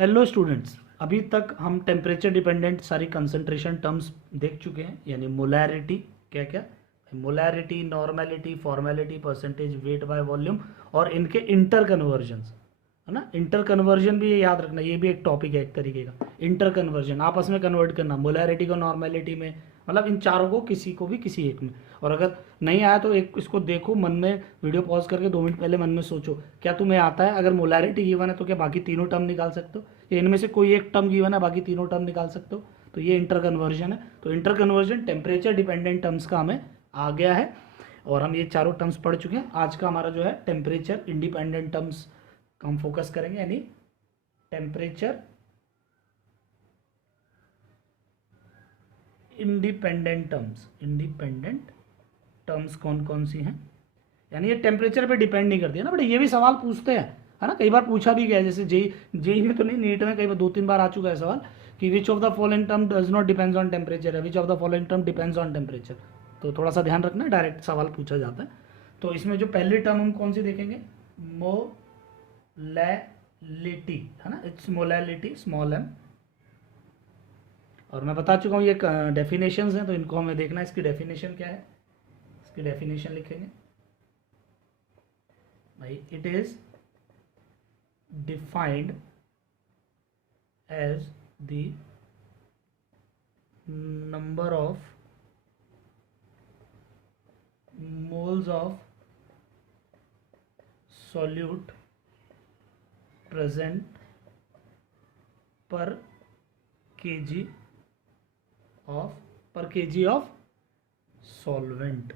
Hello students, अभी तक हम टेम्परेचर डिपेंडेंट सारी कंसंट्रेशन टर्म्स देख चुके हैं, यानी मोलैरिटी क्या क्या, molarity, normality, formality, percentage, weight by volume और इनके इंटर कन्वर्जन्स, है ना। इंटर कन्वर्जन भी ये याद रखना, ये भी एक टॉपिक है एक तरीके का। इंटर कन्वर्जन आपस में कन्वर्ट करना, मोलैरिटी को नॉर्मेलिटी में, मतलब इन चारों को किसी को भी किसी एक में। और अगर नहीं आया तो एक इसको देखो मन में, वीडियो पॉज करके 2 मिनट पहले मन में सोचो क्या तुम्हें आता है। अगर मोलैरिटी गिवन है तो क्या बाकी तीनों टर्म निकाल सकते हो, या इनमें से कोई एक टर्म गिवन है बाकी तीनों टर्म निकाल सकते हो। तो ये इंटर कन्वर्जन है। तो inter conversion temperature dependent terms का हमें आ गया है और हम ये चारों टर्म्स पढ़ चुके हैं। आज का हमारा जो है टेम्परेचर इंडिपेंडेंट टर्म्स का हम फोकस करेंगे, यानी टेम्परेचर इंडिपेंडेंट टर्म्स कौन कौन सी हैं, यानी ये टेम्परेचर पे डिपेंड नहीं करती है ना। बट ये भी सवाल पूछते हैं, है ना, कई बार पूछा भी गया है। जैसे जेई में तो नहीं, नीट में कई बार 2-3 बार आ चुका है सवाल कि which of the following term does not depends on temperature है, which of the following term depends on temperature. तो थोड़ा सा ध्यान रखना, डायरेक्ट सवाल पूछा जाता है। तो इसमें जो पहली टर्म हम कौन सी देखेंगे, मोलैलिटी, है ना, इट्स मोलैलिटी स्मॉल एम। और मैं बता चुका हूँ ये डेफिनेशंस हैं, तो इनको हमें देखना है इसकी डेफिनेशन क्या है। इसकी डेफिनेशन लिखेंगे भाई, it is defined as the number of moles of solute present per kg of solvent।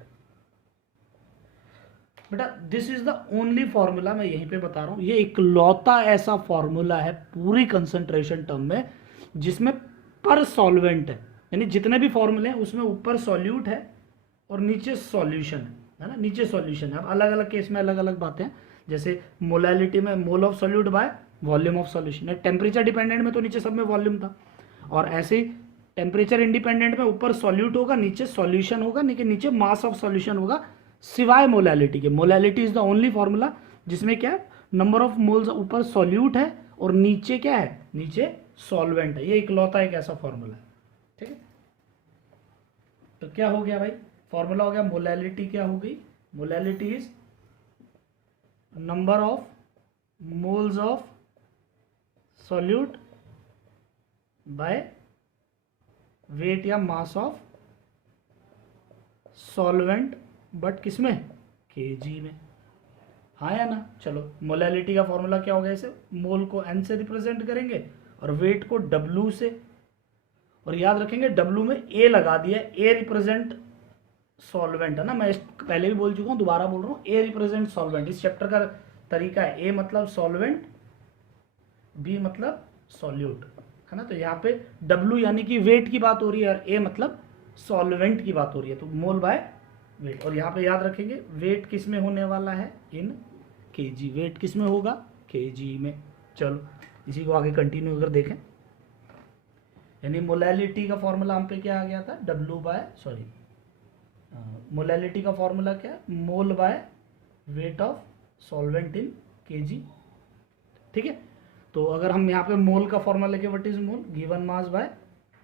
बेटा this is the only formula, मैं यहीं पे बता रहा हूं, ये इकलौता ऐसा फॉर्मूला है पूरी कंसंट्रेशन टर्म में जिसमें पर सॉल्वेंट यानी जितने भी फॉर्मूले हैं उसमें ऊपर सॉल्यूट है और नीचे सॉल्यूशन है ना, नीचे सॉल्यूशन है। अब अलग अलग केस में अलग अलग बातें हैं, जैसे मोलैलिटी में मोल of solute by volume of solution है। टेम्परेचर डिपेंडेंट में तो नीचे सब में वॉल्यूम था, और ऐसे ही टेम्परेचर इंडिपेंडेंट में ऊपर सॉल्यूट होगा, नीचे सॉल्यूशन होगा, नीचे मास ऑफ सॉल्यूशन होगा, सिवाय मोलैलिटी के। Molality is the only formula जिसमें क्या है, नंबर ऑफ मोल्स ऊपर सॉल्यूट है और नीचे क्या है, नीचे सॉल्वेंट है। ये इकलौता एक ऐसा फॉर्मूला है, ठीक है। तो क्या हो गया भाई, फॉर्मूला हो गया मोलैलिटी, क्या हो गई, molality is number of moles of solute by weight या मास ऑफ सॉल्वेंट, बट किसमें, केजी में, हाँ या ना। चलो मोलैलिटी का फॉर्मूला क्या हो गया, इसे मोल को एन से रिप्रेजेंट करेंगे और वेट को डब्ल्यू से, और याद रखेंगे डब्ल्यू में ए लगा दिया, ए रिप्रेजेंट सॉल्वेंट, है ना। मैं पहले भी बोल चुका हूँ, दोबारा बोल रहा हूँ, ए रिप्रेजेंट सॉल्वेंट, इस चैप्टर का तरीका है। ए मतलब सॉल्वेंट, बी मतलब सॉल्यूट, है ना। तो यहाँ पे डब्ल्यू यानी कि वेट की बात हो रही है और ए मतलब सॉल्वेंट की बात हो रही है, तो मोल बाय वेट। और यहाँ पे याद रखेंगे वेट किस में होने वाला है, इन केजी, वेट किस में होगा, केजी में। चलो इसी को आगे कंटिन्यू अगर देखें, यानी मोलैलिटी का फॉर्मूला हम पे क्या आ गया था, डब्ल्यू बाय सॉरी मोलैलिटी का फॉर्मूला क्या है, mole by weight of solvent in kg, ठीक है। तो अगर हम यहाँ पे मोल का फॉर्मूला लेके, what is mole, given mass by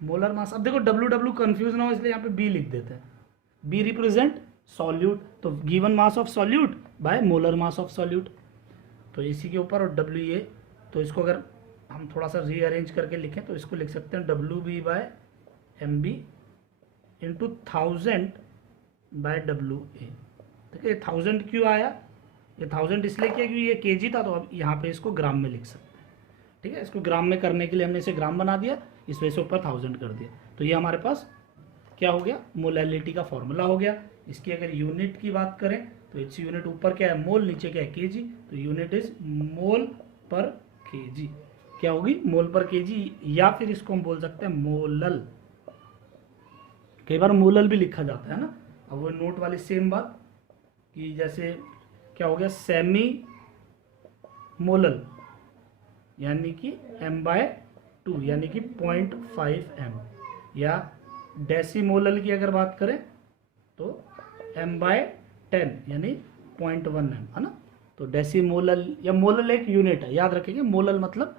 molar mass. अब देखो डब्ल्यू डब्ल्यू कंफ्यूज ना हो इसलिए यहाँ पे बी लिख देते हैं, बी रिप्रेजेंट सॉल्यूट, तो given mass of solute by molar mass of solute, तो इसी के ऊपर, और डब्ल्यू ये, तो इसको अगर हम थोड़ा सा रीअरेंज करके लिखें तो इसको लिख सकते हैं W B by M B into 1000 by W A. ठीक है, 1000 क्यों आया, ये 1000 इसलिए किया क्योंकि ये केजी था, तो अब यहाँ पे इसको ग्राम में लिख सकते हैं, ठीक है। इसको ग्राम में करने के लिए हमने इसे ग्राम बना दिया, इस वजह से ऊपर 1000 कर दिया, तो ये हमारे पास क्या हो गया, मोलैलिटी का फॉर्मूला हो गया। इसकी अगर यूनिट की बात करें तो इट्स यूनिट ऊपर क्या है, मोल, नीचे क्या है, केजी, तो यूनिट इज मोल पर केजी, क्या होगी, मोल पर केजी, या फिर इसको हम बोल सकते हैं मोलल, कई बार मोलल भी लिखा जाता है ना। अब वो नोट वाली सेम बात कि जैसे क्या हो गया, सेमी मोलल यानी कि m/2 यानी कि 0.5 m, या डेसीमोलल की अगर बात करें तो m/10 यानी 0.1 m, है ना। तो डेसीमोलल या मोलल एक यूनिट है, याद रखेंगे, मोलल मतलब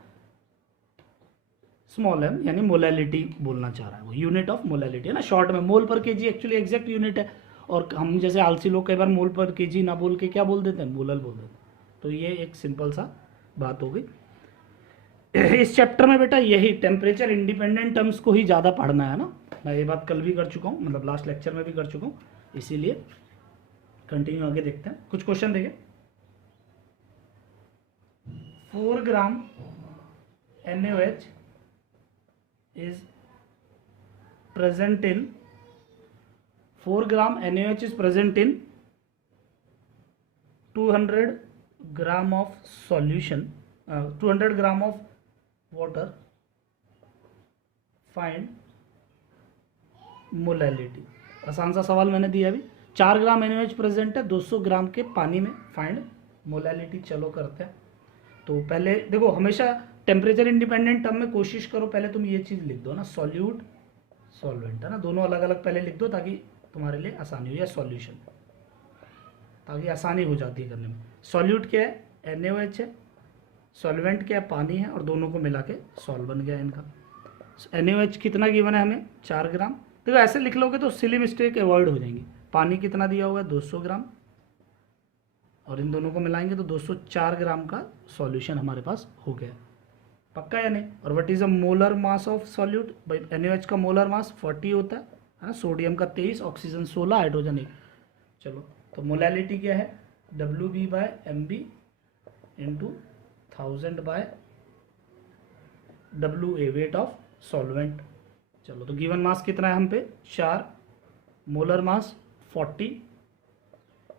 स्मॉल एम यानी मोलैलिटी बोलना चाह रहा है वो, यूनिट ऑफ मोलैलिटी है ना शॉर्ट में। मोल पर केजी एक्चुअली एग्जैक्ट यूनिट है, और हम जैसे आलसी लोग कई बार मोल पर केजी ना बोल के क्या बोल देते हैं, मोलल बोल देते हैं। तो ये एक सिंपल सा बात हो गई। इस चैप्टर में बेटा यही टेम्परेचर इंडिपेंडेंट टर्म्स को ही ज़्यादा पढ़ना है ना। मैं ये बात कल भी कर चुका हूँ, मतलब लास्ट लेक्चर में भी कर चुका हूँ, इसीलिए कंटिन्यू आगे देखते हैं। कुछ क्वेश्चन देखिए। 4 ग्राम NaOH is present in 4 gram NaOH is present in 200 gram of solution, 200 gram of water. Find molality. आसान सा सवाल मैंने दिया अभी। 4 ग्राम NaOH प्रेजेंट है 200 ग्राम के पानी में, फाइंड मोलैलिटी। चलो करते हैं। तो पहले देखो, हमेशा टेम्परेचर इंडिपेंडेंट टर्म में कोशिश करो पहले तुम ये चीज़ लिख दो ना, सॉल्यूट सॉल्वेंट है ना, दोनों अलग अलग पहले लिख दो ताकि तुम्हारे लिए आसानी हो, या सॉल्यूशन, ताकि आसानी हो जाती है करने में। सॉल्यूट क्या है, NaOH है, सॉल्वेंट क्या है, पानी है, और दोनों को मिला के सॉल्व बन गया इनका। NaOH कितना गिवन है हमें, 4 ग्राम। देखो ऐसे लिख लोगे तो सिली मिस्टेक अवॉइड हो जाएंगी। पानी कितना दिया हुआ है, 200 ग्राम, और इन दोनों को मिलाएंगे तो 204 ग्राम का सॉल्यूशन हमारे पास हो गया। पक्का या नहीं। और what is a molar mass of solute, भाई NaOH का मोलर मास 40 होता है ना, सोडियम का 23, ऑक्सीजन 16, हाइड्रोजन 1। चलो तो मोलैलिटी क्या है, WB/MB into 1000/WA, wait of solvent. चलो तो गिवन मास कितना है हम पे, 4, molar mass 40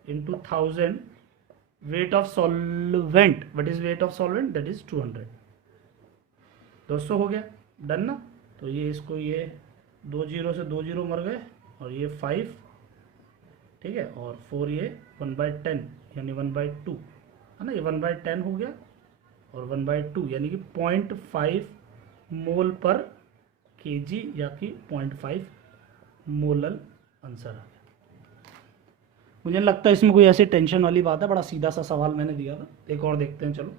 into 1000, wait of solvent, what is wait of solvent, that is 200। 200 हो गया, डन ना। तो ये इसको, ये 2 0 से 2 0 मर गए, और ये 5, ठीक है, और 4 ये 1/10 यानी 1/2 है ना, ये 1/10 हो गया, और 1/2 यानी कि 0.5 मोल पर केजी, या कि 0.5 मोलल आंसर आ गया। मुझे नहीं लगता इसमें कोई ऐसी टेंशन वाली बात है, बड़ा सीधा सा सवाल मैंने दिया था। एक और देखते हैं, चलो।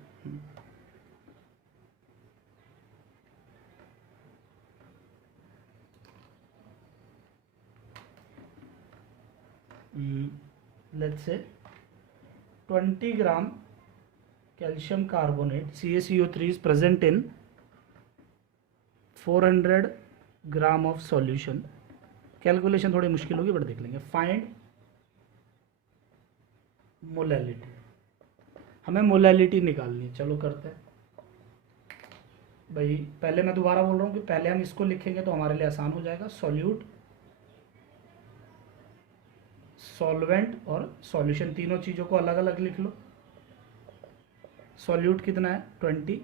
Let's say 20 gram calcium carbonate CaCO3 is present in 400 gram of solution. Calculation थोड़ी मुश्किल होगी बट देख लेंगे। फाइंड मोलैलिटी, हमें मोलैलिटी निकालनी है। चलो करते हैं भाई। पहले मैं दोबारा बोल रहा हूँ कि पहले हम इसको लिखेंगे तो हमारे लिए आसान हो जाएगा। सॉल्यूट, सॉल्वेंट और सॉल्यूशन, तीनों चीज़ों को अलग अलग लिख लो। सॉल्यूट कितना है 20,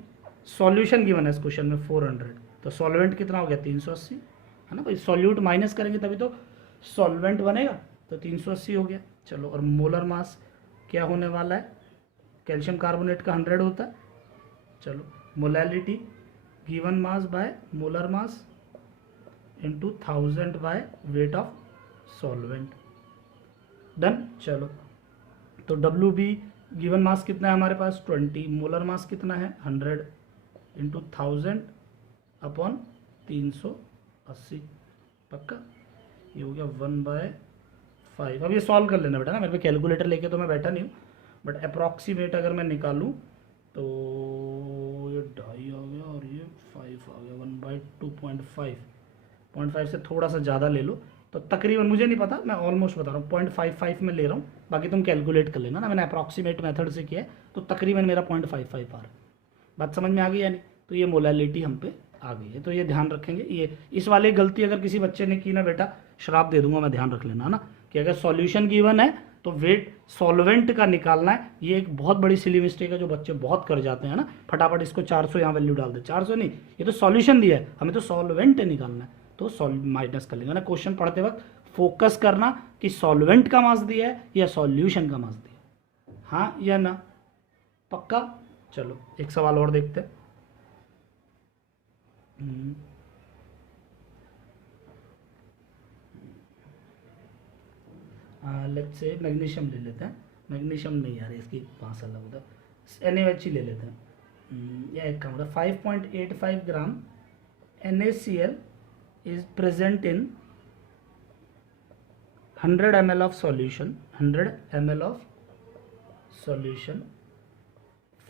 सॉल्यूशन गिवन है इस क्वेश्चन में 400, तो सॉल्वेंट कितना हो गया 380 है ना भाई। सॉल्यूट माइनस करेंगे तभी तो सॉल्वेंट बनेगा, तो 380 हो गया। चलो, और मोलर मास क्या होने वाला है, कैल्शियम कार्बोनेट का 100 होता है। चलो, molality given mass by molar mass into 1000 bye weight of solvent, done. चलो तो WB गिवन मास कितना है हमारे पास 20, मोलर मास कितना है 100 इंटू 1000 अपॉन 380, पक्का। ये हो गया 1/5। अब ये सॉल्व कर लेना बेटा ना, मेरे पे कैलकुलेटर लेके तो मैं बैठा नहीं हूँ, बट अप्रॉक्सीमेट अगर मैं निकालूँ तो ये 2.5 आ गया और ये 5 आ गया, 1/2.5 से थोड़ा सा ज़्यादा ले लो तो तकरीबन, मुझे नहीं पता, मैं ऑलमोस्ट बता रहा हूँ 0.55 में ले रहा हूँ, बाकी तुम कैलकुलेट कर लेना ना। मैंने अप्रॉक्सीमेट मेथड से किया है तो तकरीबन मेरा 0.55 आ रहा है। बात समझ में आ गई या नहीं। तो ये मोलैलिटी हम पे आ गई है, तो ये ध्यान रखेंगे। ये इस वाली गलती अगर किसी बच्चे ने की ना बेटा, श्राप दे दूंगा मैं, ध्यान रख लेना ना, कि अगर सॉल्यूशन गिवन है तो वेट सॉल्वेंट का निकालना है। ये एक बहुत बड़ी सिली मिस्टेक है जो बच्चे बहुत कर जाते हैं ना, फटाफट इसको 400 यहाँ वैल्यू डाल दे। 400 नहीं, ये तो सॉल्यूशन दिया है, हमें तो सॉल्वेंट निकालना है, तो सॉल्व माइनस कर लेंगे ना। क्वेश्चन पढ़ते वक्त फोकस करना कि सॉल्वेंट का मास दिया है या सॉल्यूशन का मास दिया है, हाँ या ना, पक्का। चलो एक सवाल और देखते हैं। लेट्स से मैग्नीशियम ले लेते हैं। मैग्नीशियम नहीं यार, इसकी पाँच अलग होता है, NaOH ही ले लेते हैं। या एक काम होता है 5.85 ग्राम NaCl is present in 100 ml of solution, 100 ml of solution.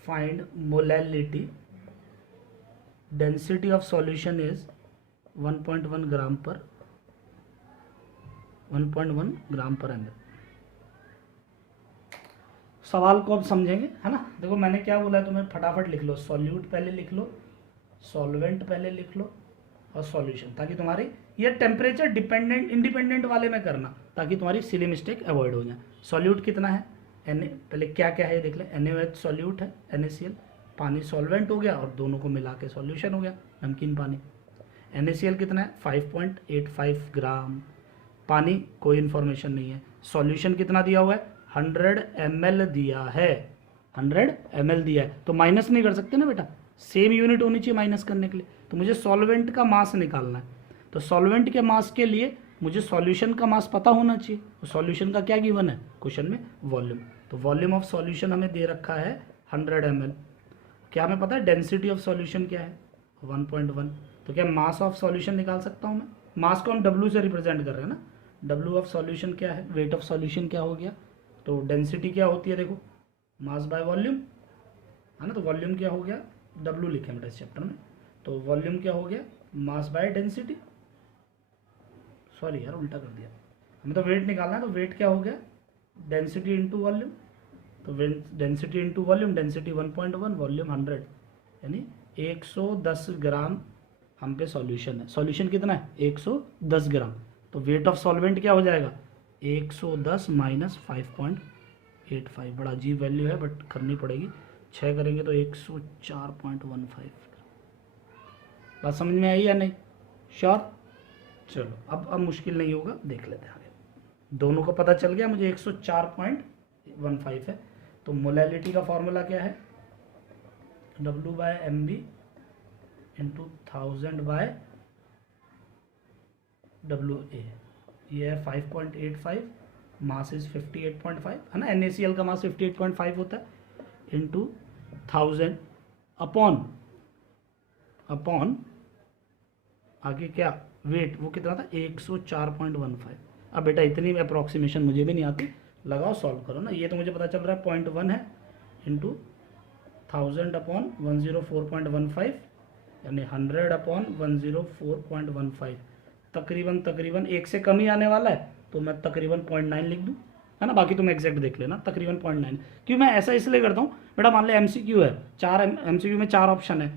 Find molality. Density of solution is 1.1 gram per 1.1 ग्राम पर ml. सवाल को अब समझेंगे, है ना. देखो मैंने क्या बोला है तुम्हें, फटाफट लिख लो. सॉल्यूट पहले लिख लो, सॉल्वेंट पहले लिख लो और सॉल्यूशन, ताकि तुम्हारी ये टेम्परेचर डिपेंडेंट इंडिपेंडेंट वाले में करना, ताकि तुम्हारी सिली मिस्टेक अवॉइड हो जाए. सॉल्यूट कितना है, Na, पहले क्या क्या है देख ले. NaOH सॉल्यूट है, NaCl पानी सॉल्वेंट हो गया और दोनों को मिला के सॉल्यूशन हो गया, नमकीन पानी. NaCl कितना है, 5.85 ग्राम. पानी कोई इन्फॉर्मेशन नहीं है. सॉल्यूशन कितना दिया हुआ है, 100 ml दिया है, 100 ml दिया है. तो माइनस नहीं कर सकते ना बेटा, सेम यूनिट होनी चाहिए माइनस करने के लिए. तो मुझे सॉल्वेंट का मास निकालना है. तो सॉल्वेंट के मास के लिए मुझे सॉल्यूशन का मास पता होना चाहिए. तो सॉल्यूशन का क्या गिवन है क्वेश्चन में, वॉल्यूम. तो वॉल्यूम ऑफ सॉल्यूशन हमें दे रखा है 100 ml. क्या हमें पता है डेंसिटी ऑफ सॉल्यूशन क्या है, 1.1. तो क्या मास ऑफ सॉल्यूशन निकाल सकता हूँ मैं. मास को हम W से रिप्रेजेंट कर रहे हैं ना. W ऑफ सॉल्यूशन क्या है, वेट ऑफ सॉल्यूशन क्या हो गया. तो डेंसिटी क्या होती है, देखो मास बाय वॉल्यूम, है ना. तो वॉल्यूम क्या हो गया, W लिखे बेटा इस चैप्टर में. तो वॉल्यूम क्या हो गया, मास बाय डेंसिटी. सॉरी यार उल्टा कर दिया, हमें तो वेट निकालना है. तो वेट क्या हो गया, डेंसिटी इंटू वॉल्यूम. तो density into volume, density 1.1, volume 100, यानी 110 ग्राम हम पे सॉल्यूशन है. सॉल्यूशन कितना है, 110 ग्राम. तो वेट ऑफ सॉल्वेंट क्या हो जाएगा, 110 माइनस 5.85. बड़ा अजीब वैल्यू है बट करनी पड़ेगी. 6 करेंगे तो 104.15. बात समझ में आई या नहीं, श्योर. चलो अब मुश्किल नहीं होगा, देख लेते हैं आगे. दोनों को पता चल गया, मुझे 104.15 है. तो मोलैलिटी का फॉर्मूला क्या है, W/mb इंटू 1000/WA. ये है 5.85, मास इज 58.5, है ना. NaCl का मास 58.5 होता है, इंटू 1000 अपॉन आगे क्या वेट, वो कितना था 104.15. अब बेटा इतनी अप्रॉक्सीमेशन मुझे भी नहीं आती, लगाओ सॉल्व करो ना. ये तो मुझे पता चल रहा है 0.1 है, इंटू 1000 अपॉन 104.15, यानी 100 अपॉन 104.15. तकरीबन 1 से कम ही आने वाला है, तो मैं तकरीबन 0.9 लिख दूँ, है ना. बाकी तुम एग्जैक्ट देख लेना, तकरीबन 0.9. क्यों मैं ऐसा इसलिए करता हूँ बेटा, मान ले MCQ है, 4 MCQ में 4 ऑप्शन है,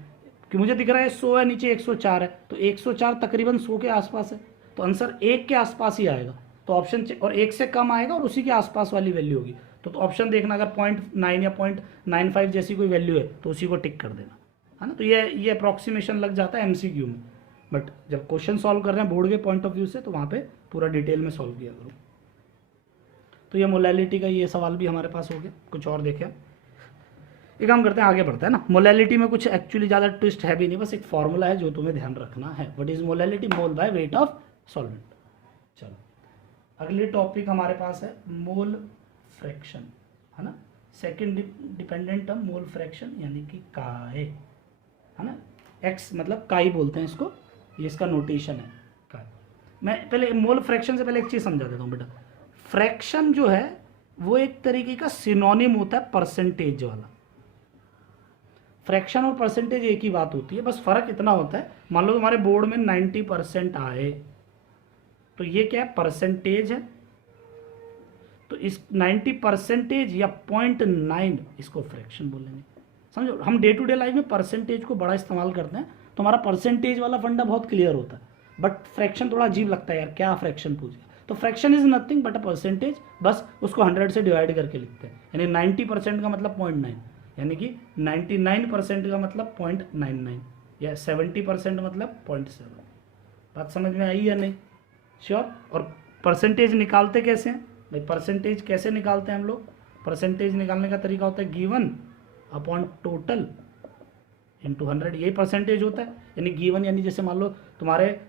कि मुझे दिख रहा है 100 है, नीचे 104 है, तो 104 तकरीबन 100 के आसपास है, तो आंसर 1 के आसपास ही आएगा. तो ऑप्शन और 1 से कम आएगा और उसी के आसपास वाली वैल्यू होगी. तो ऑप्शन देखना, अगर 0.9 या 0.95 जैसी कोई वैल्यू है तो उसी को टिक कर देना, है ना. तो ये अप्रॉक्सीमेशन लग जाता है MCQ में, बट जब क्वेश्चन सॉल्व कर रहे हैं बोर्ड के पॉइंट ऑफ व्यू से, तो वहाँ पे पूरा डिटेल में सॉल्व किया करो. तो ये मोलैलिटी का ये सवाल भी हमारे पास हो गया. कुछ और देखें, एक काम करते हैं, आगे बढ़ते हैं ना. मोलैलिटी में कुछ एक्चुअली ज़्यादा ट्विस्ट है भी नहीं, बस एक फॉर्मूला है जो तुम्हें ध्यान रखना है. What is molality, mole by weight of solvent. चलो अगली टॉपिक हमारे पास है मोल फ्रैक्शन, है ना. Second dependent term mole fraction, यानी कि काई, है ना. एक्स मतलब काई बोलते हैं इसको, ये इसका नोटेशन है काई. मैं पहले मोल फ्रैक्शन से पहले एक चीज़ समझा देता हूँ बेटा. फ्रैक्शन जो है वो एक तरीके का सिनोनिम होता है परसेंटेज वाला. फ्रैक्शन और परसेंटेज एक ही बात होती है, बस फर्क इतना होता है, मान लो तुम्हारे बोर्ड में 90% आए, तो ये क्या है, परसेंटेज है. तो इस 90% या 0.9 इसको फ्रैक्शन बोलेंगे. समझो, हम डे टू डे लाइफ में परसेंटेज को बड़ा इस्तेमाल करते हैं, तो हमारा परसेंटेज वाला फंडा बहुत क्लियर होता है. बट फ्रैक्शन थोड़ा अजीब लगता है यार, क्या फ्रैक्शन पूछ गया. तो fraction is nothing but a percentage, बस उसको 100 से डिवाइड करके लिखते हैं. यानी 90% का मतलब 0.9, यानी कि 99% का मतलब 0.99, या 70% मतलब 0.7. बात समझ में आई या नहीं, श्योर. और परसेंटेज निकालते कैसे हैं भाई, परसेंटेज कैसे निकालते हैं हम लोग. परसेंटेज निकालने का तरीका होता है गिवन अपॉन टोटल इंटू 100, यही परसेंटेज होता है. यानी गिवन यानी जैसे मान लो तुम्हारे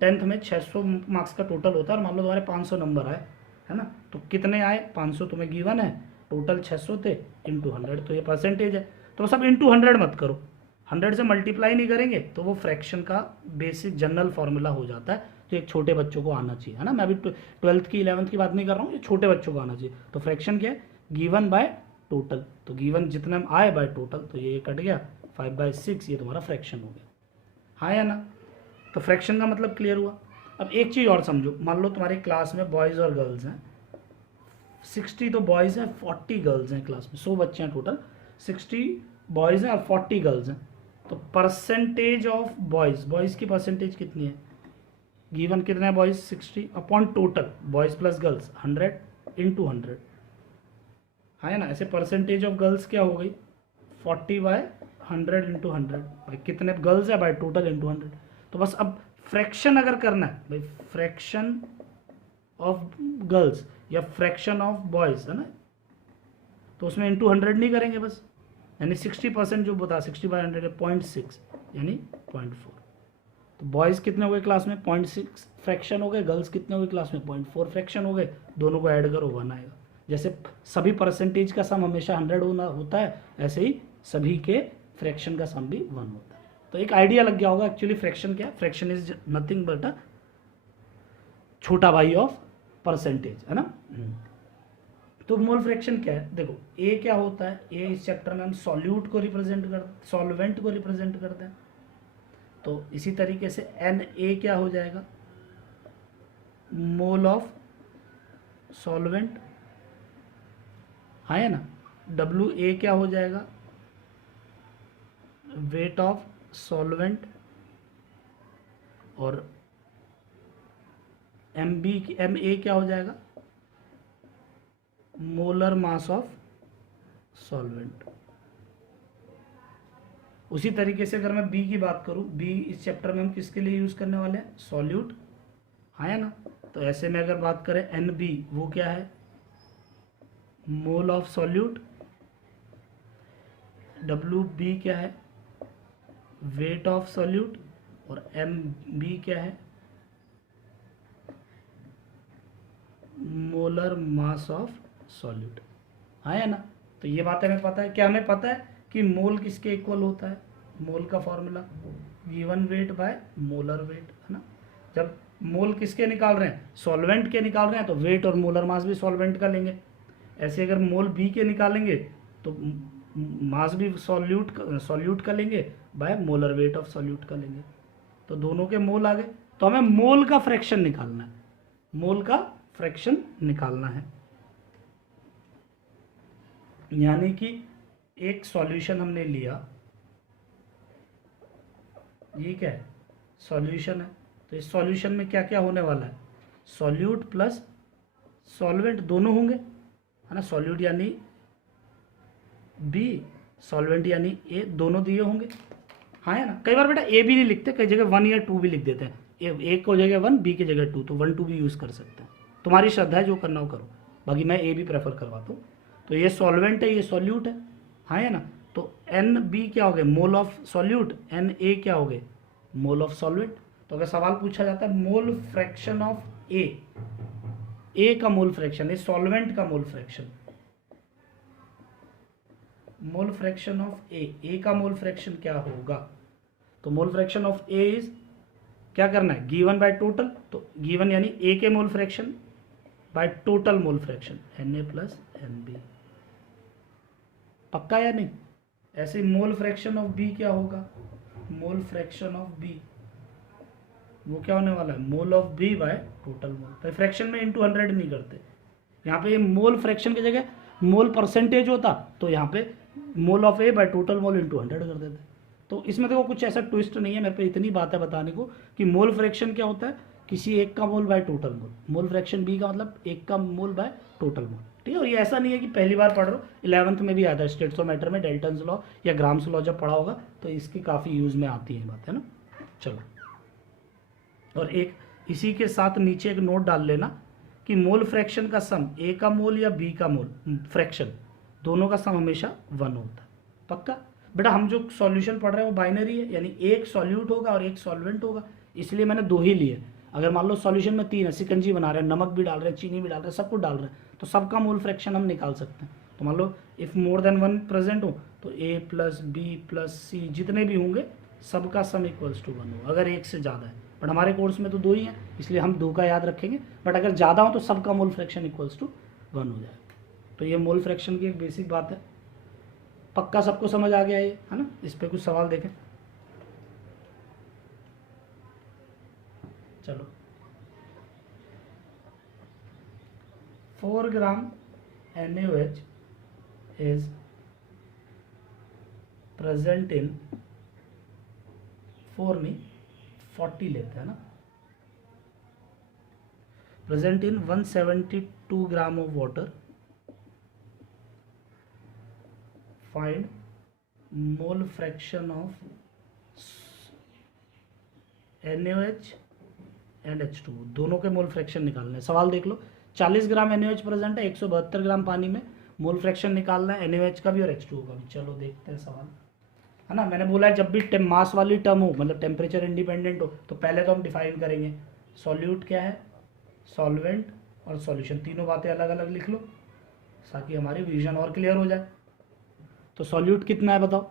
10th में 600 मार्क्स का टोटल होता है, और मान लो तुम्हारे 500 नंबर आए, है ना. तो कितने आए, 500 तुम्हें गिवन है, टोटल 600 थे, इंटू 100, तो ये परसेंटेज है. तो सब इंटू 100 मत करो, 100 से मल्टीप्लाई नहीं करेंगे तो वो फ्रैक्शन का बेसिक जनरल फॉर्मूला हो जाता है, जो एक छोटे बच्चों को आना चाहिए, है ना। मैं अभी 12th की 11th की बात नहीं कर रहा हूँ, ये छोटे बच्चों को आना चाहिए। तो फ्रैक्शन क्या है, गिवन बाय टोटल, तो गिवन जितना आए बाय टोटल, तो ये कट गया 5/6, ये तुम्हारा फ्रैक्शन हो गया, हाँ या ना। तो फ्रैक्शन का मतलब क्लियर हुआ। अब एक चीज़ और समझो, मान लो तुम्हारी क्लास में बॉयज़ और गर्ल्स हैं, 60 तो बॉयज़ हैं, 40 गर्ल्स हैं क्लास में, 100 बच्चे हैं टोटल, 60 बॉयज़ हैं और 40 गर्ल्स हैं। तो परसेंटेज ऑफ बॉयज़ की परसेंटेज कितनी है, गिवन कितना है boys 60 upon total boys plus girls 100 into 100, है ना। ऐसे परसेंटेज ऑफ गर्ल्स क्या हो गई 40/100 इंटू 100, भाई कितने गर्ल्स है बाय टोटल इंटू 100। तो बस अब फ्रैक्शन अगर करना है भाई, फ्रैक्शन ऑफ गर्ल्स या फ्रैक्शन ऑफ बॉयज़, है ना, तो उसमें इंटू 100 नहीं करेंगे बस, यानी 60% जो बता 60/100 है 0.6 यानी 0.4। तो बॉयज़ कितने हो गए क्लास में 0.6 फ्रैक्शन हो गए, गर्ल्स कितने हो गए क्लास में 0.4 फ्रैक्शन हो गए, दोनों को ऐड करो 1 आएगा। जैसे सभी परसेंटेज का सम हमेशा 100 होता है, ऐसे ही सभी के फ्रैक्शन का सम भी 1 होता है। तो एक आइडिया लग गया होगा एक्चुअली फ्रैक्शन क्या है। फ्रैक्शन इज नथिंग बट अ छोटा भाई ऑफ परसेंटेज, है ना। तो मोल फ्रैक्शन क्या है, देखो ए क्या होता है, ए इस चैप्टर में हम सॉल्यूट को रिप्रेजेंट करते, सॉल्वेंट को रिप्रेजेंट करते हैं। तो इसी तरीके से एन ए क्या हो जाएगा, मोल ऑफ सॉल्वेंट, है ना। डब्ल्यू ए क्या हो जाएगा, वेट ऑफ सॉल्वेंट, और एम ए क्या हो जाएगा, मोलर मास ऑफ सॉल्वेंट। उसी तरीके से अगर मैं बी की बात करूं, बी इस चैप्टर में हम किसके लिए यूज करने वाले हैं, सॉल्यूट, है ना। तो ऐसे में अगर बात करें एन बी, वो क्या है, mole of solute, W B क्या है, वेट ऑफ सॉल्यूट, और एम बी क्या है, मोलर मास ऑफ सॉल्यूट, है ना। तो ये बात हमें पता है, क्या हमें पता है कि मोल किसके इक्वल होता है, मोल का formula given weight by molar weight, है ना। जब मोल किसके निकाल रहे हैं, सॉल्वेंट के निकाल रहे हैं, तो वेट और मोलर मास भी सॉल्वेंट का लेंगे। ऐसे अगर मोल बी के निकालेंगे तो मास भी सॉल्यूट का लेंगे by molar weight of solute का लेंगे, तो दोनों के मोल आ गए। तो हमें मोल का फ्रैक्शन निकालना है, मोल का फ्रैक्शन निकालना है, यानी कि एक सॉल्यूशन हमने लिया, ये क्या है, सॉल्यूशन है। तो इस सॉल्यूशन में क्या क्या होने वाला है, सॉल्यूट प्लस सॉल्वेंट दोनों होंगे, है ना। सॉल्यूट यानी बी, सॉल्वेंट यानी ए, दोनों दिए होंगे, हाँ है ना। कई बार बेटा ए भी नहीं लिखते, कई जगह 1 या 2 भी लिख देते हैं, ए को जगह 1, बी की जगह 2, तो 1 2 भी यूज़ कर सकते हैं, तुम्हारी श्रद्धा है, जो करना हो करो। बाकी मैं ए भी प्रेफर करवाता हूँ। तो ये सॉल्वेंट है, ये सॉल्यूट है, हाँ है ना। तो एन बी क्या हो गए, mole of solute, N A क्या हो गए, मोल ऑफ सॉल्वेंट। तो अगर सवाल पूछा जाता है मोल फ्रैक्शन ऑफ ए का मोल फ्रैक्शन, ए सॉल्वेंट का mole fraction, mole fraction of A का मोल फ्रैक्शन क्या होगा। तो mole fraction of A is, क्या करना है, गिवन बाय टोटल, तो गिवन यानी ए के mole fraction by total mole fraction, N A plus N B, पक्का या नहीं। ऐसे मोल फ्रैक्शन ऑफ बी क्या होगा, मोल फ्रैक्शन ऑफ बी, वो क्या होने वाला है, mole of B by total mole. तो फ्रैक्शन में इंटू 100 नहीं करते, यहाँ पे मोल फ्रैक्शन की जगह मोल परसेंटेज होता, तो यहाँ पे mole of A bye total mole into 100 कर देते। तो इसमें देखो कुछ ऐसा ट्विस्ट नहीं है, मेरे पे इतनी बात है बताने को कि मोल फ्रैक्शन क्या होता है, किसी एक का mole by total mole, mole fraction B का मतलब एक का मोल बाय टोटल मोल, ठीक है। और ये ऐसा नहीं है कि पहली बार पढ़ रहे हो, 11th में भी आता है, स्टेटसोमेटर में डेल्टन्स लॉ या ग्राम्स लॉ जब पढ़ा होगा तो इसकी काफ़ी यूज़ में आती है बात, है ना। चलो, और एक इसी के साथ नीचे एक नोट डाल लेना कि मोल फ्रैक्शन का सम, ए का मोल या बी का मोल फ्रैक्शन, दोनों का सम हमेशा 1 होता है, पक्का। बेटा हम जो सॉल्यूशन पढ़ रहे हैं वो बाइनरी है, यानी एक सॉल्यूट होगा और एक सॉल्वेंट होगा, इसलिए मैंने 2 ही लिए। अगर मान लो सॉल्यूशन में 3 है, सिकंजी बना रहे हैं, नमक भी डाल रहे हैं, चीनी भी डाल रहे हैं, सब कुछ डाल रहे हैं, तो सबका मोल फ्रैक्शन हम निकाल सकते हैं। तो मान लो इफ़ मोर देन 1 प्रेजेंट हो तो A प्लस बी प्लस सी जितने भी होंगे सबका सम इक्वल्स टू 1 हो, अगर एक से ज़्यादा है। बट हमारे कोर्स में तो 2 ही हैं, इसलिए हम 2 का याद रखेंगे, बट अगर ज़्यादा हो तो सबका मोल फ्रैक्शन इक्वल्स टू 1 हो जाएगा। तो ये मोल फ्रैक्शन की एक बेसिक बात है। पक्का सबको समझ आ गया ये, है ना? इस पर कुछ सवाल देखें। चलो 4 ग्राम NaOH is present in 4 नहीं 40 लेते हैं ना, present in 172 gram of water, find mole fraction of NaOH and H2, दोनों के मोल फ्रैक्शन निकालना है। सवाल देख लो, 40 ग्राम NaOH प्रेजेंट है, 172 ग्राम पानी में, मोल फ्रैक्शन निकालना है NaOH का भी और H2O का भी। चलो देखते हैं सवाल, है ना? मैंने बोला है जब भी मास वाली टर्म हो, मतलब टेम्परेचर इंडिपेंडेंट हो, तो पहले तो हम डिफाइन करेंगे सॉल्यूट क्या है, सॉल्वेंट और सॉल्यूशन, तीनों बातें अलग अलग लिख लो ताकि हमारी विजन और क्लियर हो जाए। तो सॉल्यूट कितना है बताओ?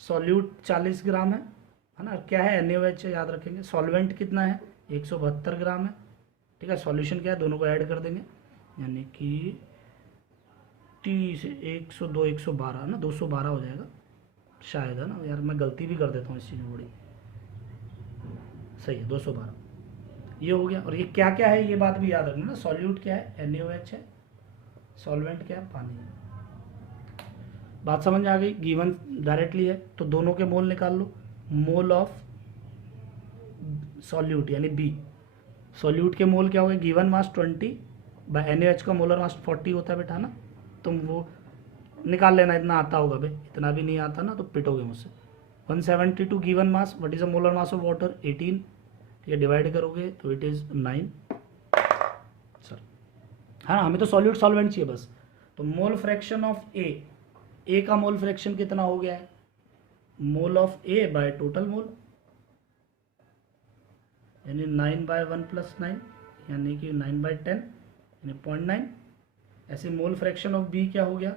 सॉल्यूट 40 ग्राम है ना? क्या है? NaOH याद रखेंगे। सॉल्वेंट कितना है? 172 ग्राम है, ठीक है। सॉल्यूशन क्या है? दोनों को ऐड कर देंगे, यानी कि T से 102 112 है ना, 212 हो जाएगा शायद, है ना यार? मैं गलती भी कर देता हूँ इस चीज़ में बड़ी। सही है, 212 ये हो गया। और ये क्या क्या है ये बात भी याद रखना ना, सॉल्यूट क्या है? NaOH है, सॉल्वेंट क्या है? पानी है। बात समझ में आ गई? गिवन डायरेक्टली है तो दोनों के मोल निकाल लो। मोल ऑफ सॉल्यूट यानी B, सॉल्यूट के मोल क्या हो गए? गिवन मास 20 बाय NaOH का मोलर मास 40 होता है बेटा ना, तुम वो निकाल लेना, इतना आता होगा बे, इतना भी नहीं आता ना तो पिटोगे मुझसे। 172 given mass, what is a molar mass of water? 18, ठीक है, डिवाइड करोगे तो इट इज 9 सर। हाँ, हमें तो सॉल्यूट सॉल्वेंट चाहिए बस। तो मोल फ्रैक्शन ऑफ ए का मोल फ्रैक्शन कितना हो गया है? Mole of A bye total मोल, यानी 9 बाय 1 प्लस 9, यानी कि 9 बाय 10 यानी 0.9। ऐसे मोल फ्रैक्शन ऑफ बी क्या हो गया?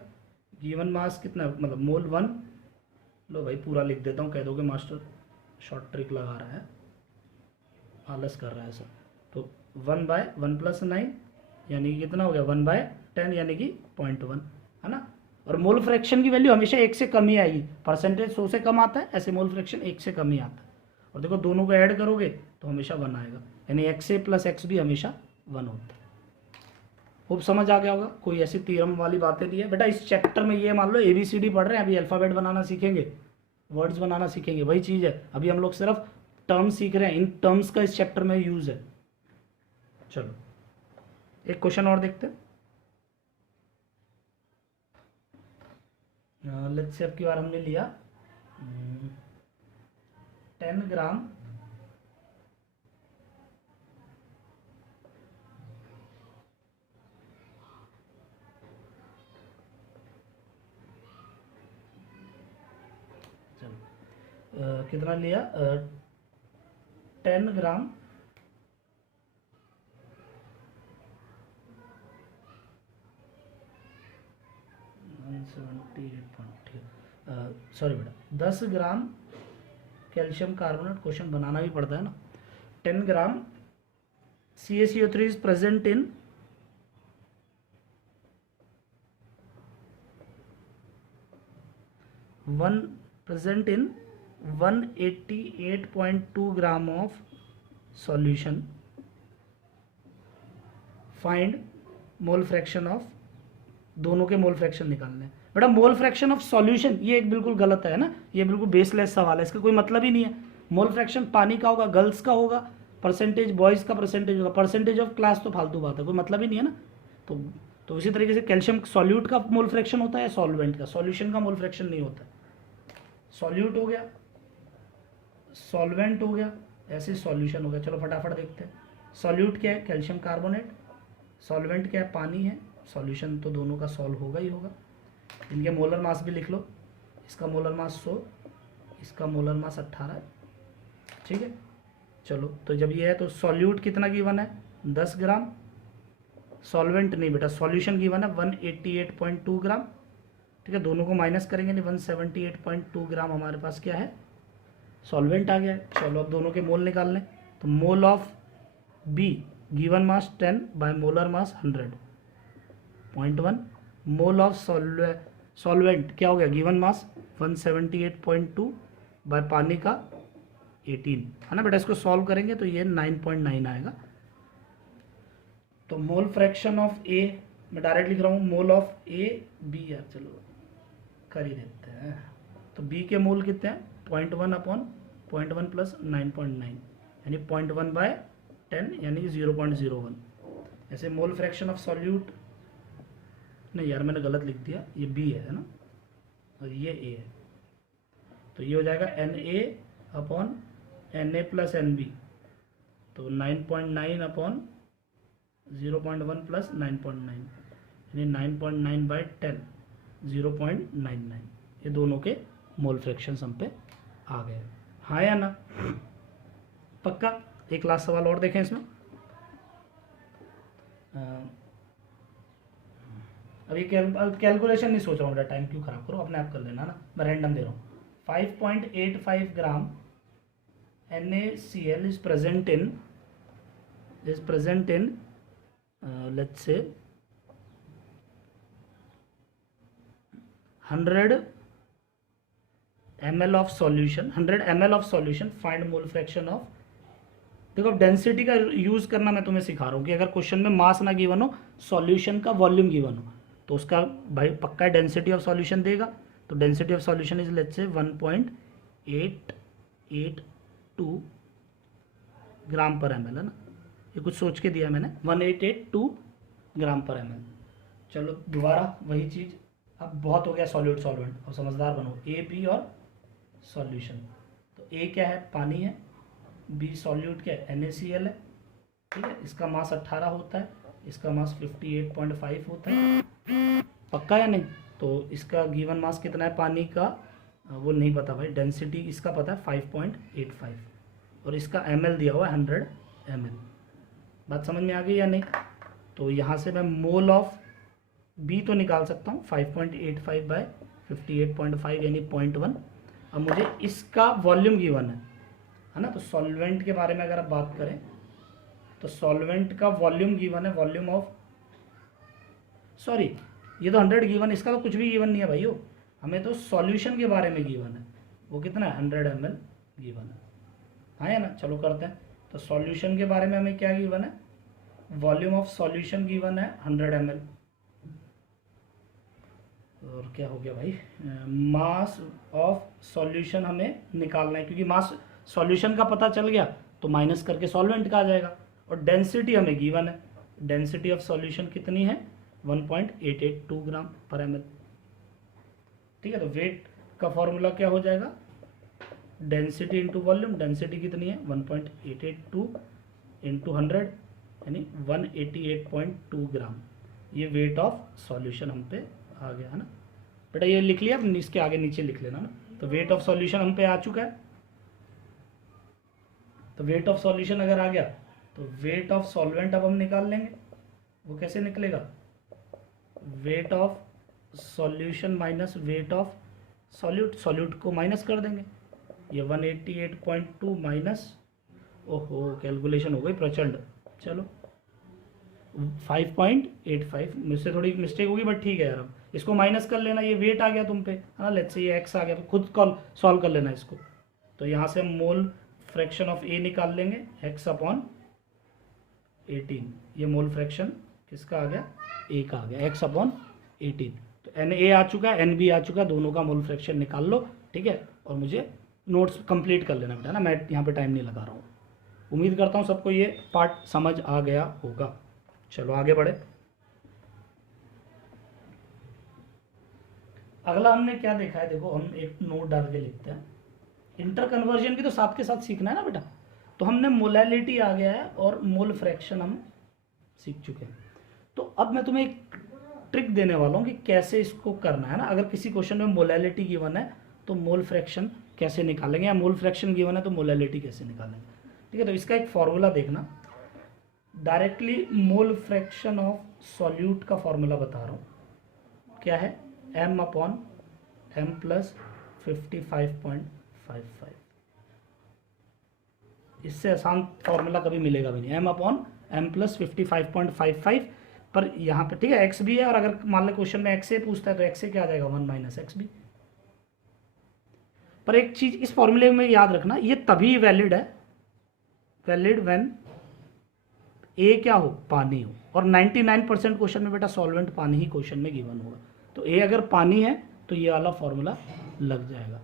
गिवन मास कितना, मतलब मोल 1, लो भाई पूरा लिख देता हूँ, कह दोगे मास्टर शॉर्ट ट्रिक लगा रहा है, आलस कर रहा है सर। तो 1 बाय 1 प्लस 9 यानी कि कितना हो गया? 1 बाय 10 यानी कि 0.1, है ना? और मोल फ्रैक्शन की वैल्यू हमेशा 1 से कम ही आएगी, परसेंटेज 100 से कम आता है, ऐसे मोल फ्रैक्शन 1 से कम ही आता है। और देखो दोनों को ऐड करोगे तो हमेशा 1 आएगा, यानी XA प्लस XB हमेशा 1 होता है। खूब समझ आ गया होगा, कोई ऐसी थ्योरम वाली बातें नहीं है बेटा। इस चैप्टर में ये मान लो ABCD पढ़ रहे हैं, अभी अल्फ़ाबेट बनाना सीखेंगे, वर्ड्स बनाना सीखेंगे, वही चीज़ है। अभी हम लोग सिर्फ टर्म्स सीख रहे हैं, इन टर्म्स का इस चैप्टर में यूज है। चलो एक क्वेश्चन और देखते हैं। लेट्स से अब की बार हमने लिया 10 ग्राम कितना लिया? 10 ग्राम सॉरी बेटा 10 ग्राम कैल्शियम कार्बोनेट, क्वेश्चन बनाना भी पड़ता है ना। 10 ग्राम CaCO3 is present in 188.2 gram of solution, find mole fraction of, दोनों के मोल फ्रैक्शन निकालने हैं बेटा। मोल फ्रैक्शन ऑफ सॉल्यूशन ये एक बिल्कुल गलत है ना, ये बिल्कुल बेसलेस सवाल है, इसका कोई मतलब ही नहीं है। मोल फ्रैक्शन पानी का होगा, गर्ल्स का होगा, परसेंटेज बॉयज़ का परसेंटेज होगा, परसेंटेज ऑफ क्लास तो फालतू बात है, कोई मतलब ही नहीं है ना। तो इसी तरीके से कैल्शियम सॉल्यूट का मोल फ्रैक्शन होता है, सॉल्वेंट का, सॉल्यूशन का मोल फ्रैक्शन नहीं होता। सॉल्यूट हो गया, सॉल्वेंट हो गया, ऐसे सॉल्यूशन हो गया। चलो फटाफट देखते हैं। सॉल्यूट क्या है? Calcium carbonate. सॉल्वेंट क्या है? पानी है। सॉल्यूशन तो दोनों का सॉल्व होगा ही होगा। इनके मोलर मास भी लिख लो, इसका मोलर मास 100, इसका मोलर मास 18 है, ठीक है। चलो तो जब ये है तो सॉल्यूट कितना गिवन है? 10 ग्राम। सॉल्वेंट नहीं बेटा, सॉल्यूशन गिवन है 188.2 ग्राम, ठीक है, दोनों को माइनस करेंगे नहीं 178.2 ग्राम हमारे पास क्या है, सॉल्वेंट आ गया है। चलो अब दोनों के मोल निकाल लें। तो मोल of be given mass 10 by molar mass 100.1, mole of solvent क्या हो गया, गिवन मास 178.2 बाय पानी का 18, है ना बेटा। इसको सॉल्व करेंगे तो ये 9.9 आएगा। तो मोल फ्रैक्शन ऑफ ए मैं डायरेक्ट लिख रहा हूँ, मोल ऑफ ए बी यार, चलो कर ही देते हैं। तो बी के मोल कितने हैं, 0.1 अपॉन 0.1 प्लस 9.9 यानी 0.1 बाय 10 यानी 0.01। ऐसे मोल फ्रैक्शन ऑफ सॉल्यूट, नहीं यार मैंने गलत लिख दिया, ये बी है ना और ये ए है। तो ये हो जाएगा Na upon Na plus NB, तो 9.9 अपॉन 0.1 प्लस 9.9 यानी 9.9 बाई 10 0.99। ये दोनों के मोल फ्रैक्शन हम पे आ गए, हाँ या ना, पक्का। एक लास्ट सवाल और देखें इसमें। अभी कैलकुलेशन नहीं सोच रहा हूँ बेटा, टाइम क्यों खराब करो, अपने आप कर लेना ना, मैं रैंडम दे रहा हूँ। 5.85 ग्राम NaCl is present in let's say 100 ml of solution, 100 ml of solution, find mole fraction of। देखो अब डेंसिटी का यूज करना मैं तुम्हें सिखा रहा हूँ कि अगर क्वेश्चन में मास ना गिवन हो, सॉल्यूशन का वॉल्यूम गिवन हो, तो उसका भाई पक्का डेंसिटी ऑफ सॉल्यूशन देगा। तो density of solution is let's say 1.882 ग्राम पर ml, है ना, ये कुछ सोच के दिया मैंने, 1882 ग्राम पर ml। चलो दोबारा वही चीज़, अब बहुत हो गया सॉल्यूट सॉल्वेंट, अब समझदार बनो। ए बी और सॉल्यूशन, तो ए क्या है, पानी है, बी सॉल्यूट क्या है, NaCl है, ठीक है। इसका मास 18 होता है, इसका मास 58.5 होता है, पक्का या नहीं। तो इसका गिवन मास कितना है पानी का, वो नहीं पता भाई, डेंसिटी इसका पता है 5.85 और इसका ml दिया हुआ है 100 ml। बात समझ में आ गई या नहीं। तो यहाँ से मैं मोल ऑफ बी तो निकाल सकता हूँ 5.85 बाय 58.5 यानी 0.1। अब मुझे इसका वॉल्यूम गिवन है ना। तो सॉल्वेंट के बारे में अगर आप बात करें तो सॉल्वेंट का वॉल्यूम गिवन है, वॉल्यूम ऑफ, सॉरी ये तो 100 गिवन, इसका तो कुछ भी गिवन नहीं है भाइयों, हमें तो सॉल्यूशन के बारे में गिवन है, वो कितना है 100 ml गिवन है, हाँ या ना। चलो करते हैं। तो सॉल्यूशन के बारे में हमें क्या गिवन है, वॉल्यूम ऑफ सॉल्यूशन गिवन है 100 ml, और क्या हो गया भाई, मास ऑफ सॉल्यूशन हमें निकालना है, क्योंकि मास सॉल्यूशन का पता चल गया तो माइनस करके सॉल्वेंट का आ जाएगा। और डेंसिटी हमें गिवन है, डेंसिटी ऑफ सॉल्यूशन कितनी है 1.882 ग्राम पर ml, ठीक है। तो वेट का फॉर्मूला क्या हो जाएगा, डेंसिटी इंटू वॉल्यूम, डेंसिटी कितनी है 1.882 इंटू 100 यानी 188.2 ग्राम, ये वेट ऑफ सॉल्यूशन हम पे आ गया है ना बेटा। ये लिख लिया, अब इसके आगे नीचे लिख लेना ना। तो वेट ऑफ सॉल्यूशन हम पे आ चुका है। तो वेट ऑफ सॉल्यूशन अगर आ गया तो वेट ऑफ सॉल्वेंट अब हम निकाल लेंगे। वो कैसे निकलेगा, weight of solution minus weight of solute, solute को माइनस कर देंगे, ये 188.2 माइनस, ओहो कैलकुलेशन हो गई प्रचंड, चलो 5.85, मुझसे थोड़ी मिस्टेक होगी बट ठीक है यार। अब इसको माइनस कर लेना, ये वेट आ गया तुम पे, हाँ लेट्स से ये एक्स आ गया, तो खुद सॉल्व कर लेना इसको। तो यहाँ से मोल फ्रैक्शन ऑफ ए निकाल लेंगे, एक्स अपॉन 18, ये मोल फ्रैक्शन किसका आ गया, ए का आ गया, एक्स अपॉन 18। तो Na आ चुका है, Nb आ चुका है, दोनों का मोल फ्रैक्शन निकाल लो, ठीक है। और मुझे नोट्स कंप्लीट कर लेना बेटा ना, मैं यहाँ पे टाइम नहीं लगा रहा हूँ। उम्मीद करता हूँ सबको ये पार्ट समझ आ गया होगा। चलो आगे बढ़े। अगला हमने क्या देखा है, देखो हम एक नोट डाल के लिखते हैं। इंटर कन्वर्जन भी तो साथ के साथ सीखना है ना बेटा। तो हमने मोलैलिटी आ गया है और मोल फ्रैक्शन हम सीख चुके हैं। तो अब मैं तुम्हें एक ट्रिक देने वाला हूँ कि कैसे इसको करना है ना। अगर किसी क्वेश्चन में मोलैलिटी गिवन है तो मोल फ्रैक्शन कैसे निकालेंगे, या मोल फ्रैक्शन गिवन है तो मोलैलिटी कैसे निकालेंगे, ठीक है। तो इसका एक फॉर्मूला देखना, directly mole fraction of solute का फॉर्मूला बता रहा हूँ, क्या है m अपॉन m प्लस 55.55। इससे आसान फॉर्मूला कभी मिलेगा भी नहीं, m अपॉन m प्लस 55.55। पर यहाँ पे ठीक है x भी है, और अगर मान लो क्वेश्चन में x से पूछता है तो x से क्या आ जाएगा 1 माइनस एक्स भी। पर एक चीज इस फॉर्मूले में याद रखना, ये तभी वैलिड है, वैलिड व्हेन ए क्या हो, पानी हो। और 99% क्वेश्चन में बेटा सॉल्वेंट पानी ही क्वेश्चन में गिवन होगा। तो ए अगर पानी है तो ये वाला फॉर्मूला लग जाएगा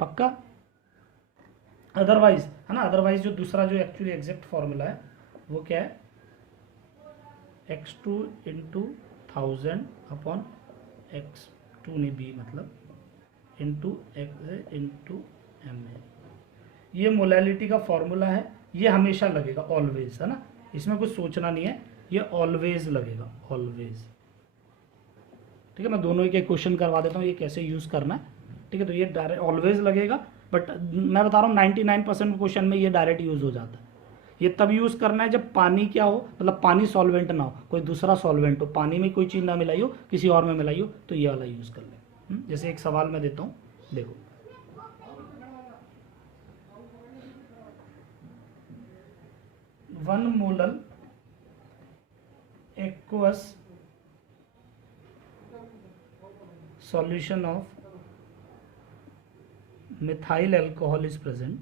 पक्का। अदरवाइज है ना, अदरवाइज जो दूसरा जो एक्चुअली एग्जैक्ट फॉर्मूला है वो क्या है, x2 इंटू 1000 अपॉन x2 नहीं b मतलब into x into M A. ये मोलैलिटी का फॉर्मूला है, ये हमेशा लगेगा ऑलवेज, है ना, इसमें कुछ सोचना नहीं है, ये ऑलवेज लगेगा, ऑलवेज। ठीक है, मैं दोनों के क्वेश्चन करवा देता हूँ ये कैसे यूज़ करना है। ठीक है, तो ये डायरेक्ट ऑलवेज लगेगा, बट मैं बता रहा हूँ 99% क्वेश्चन में ये डायरेक्ट यूज़ हो जाता है। ये तब यूज़ करना है जब पानी क्या हो, मतलब पानी सॉल्वेंट ना हो, कोई दूसरा सॉल्वेंट हो, पानी में कोई चीज़ ना मिलाई हो, किसी और में मिलाई हो, तो ये वाला यूज़ कर ले। जैसे एक सवाल मैं देता हूँ, देखो 1 molal aqueous solution of methyl alcohol is present.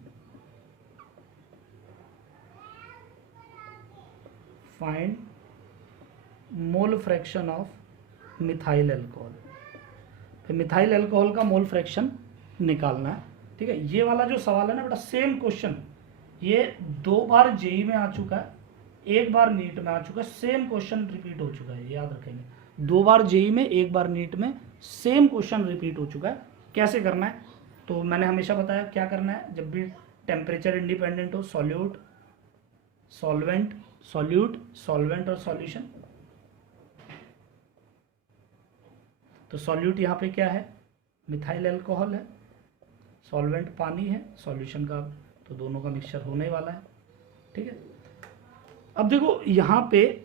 Find mole fraction of methyl alcohol. फिर मिथाइल अल्कोहल का मोल फ्रैक्शन निकालना है। ठीक है, ये वाला जो सवाल है ना बेटा, सेम क्वेश्चन ये 2 बार जेई में आ चुका है, 1 बार नीट में आ चुका है, सेम क्वेश्चन रिपीट हो चुका है, याद रखेंगे। 2 बार जेई में, 1 बार नीट में, सेम क्वेश्चन रिपीट हो चुका है। कैसे करना है, तो मैंने हमेशा बताया क्या करना है, जब भी टेम्परेचर इंडिपेंडेंट हो, सॉल्यूट, सॉल्वेंट, सॉल्यूट, सॉल्वेंट और सॉल्यूशन। तो सॉल्यूट यहाँ पे क्या है, मिथाइल अल्कोहल है, सॉल्वेंट पानी है, सॉल्यूशन का तो दोनों का मिक्सचर होने वाला है। ठीक है, अब देखो यहाँ पे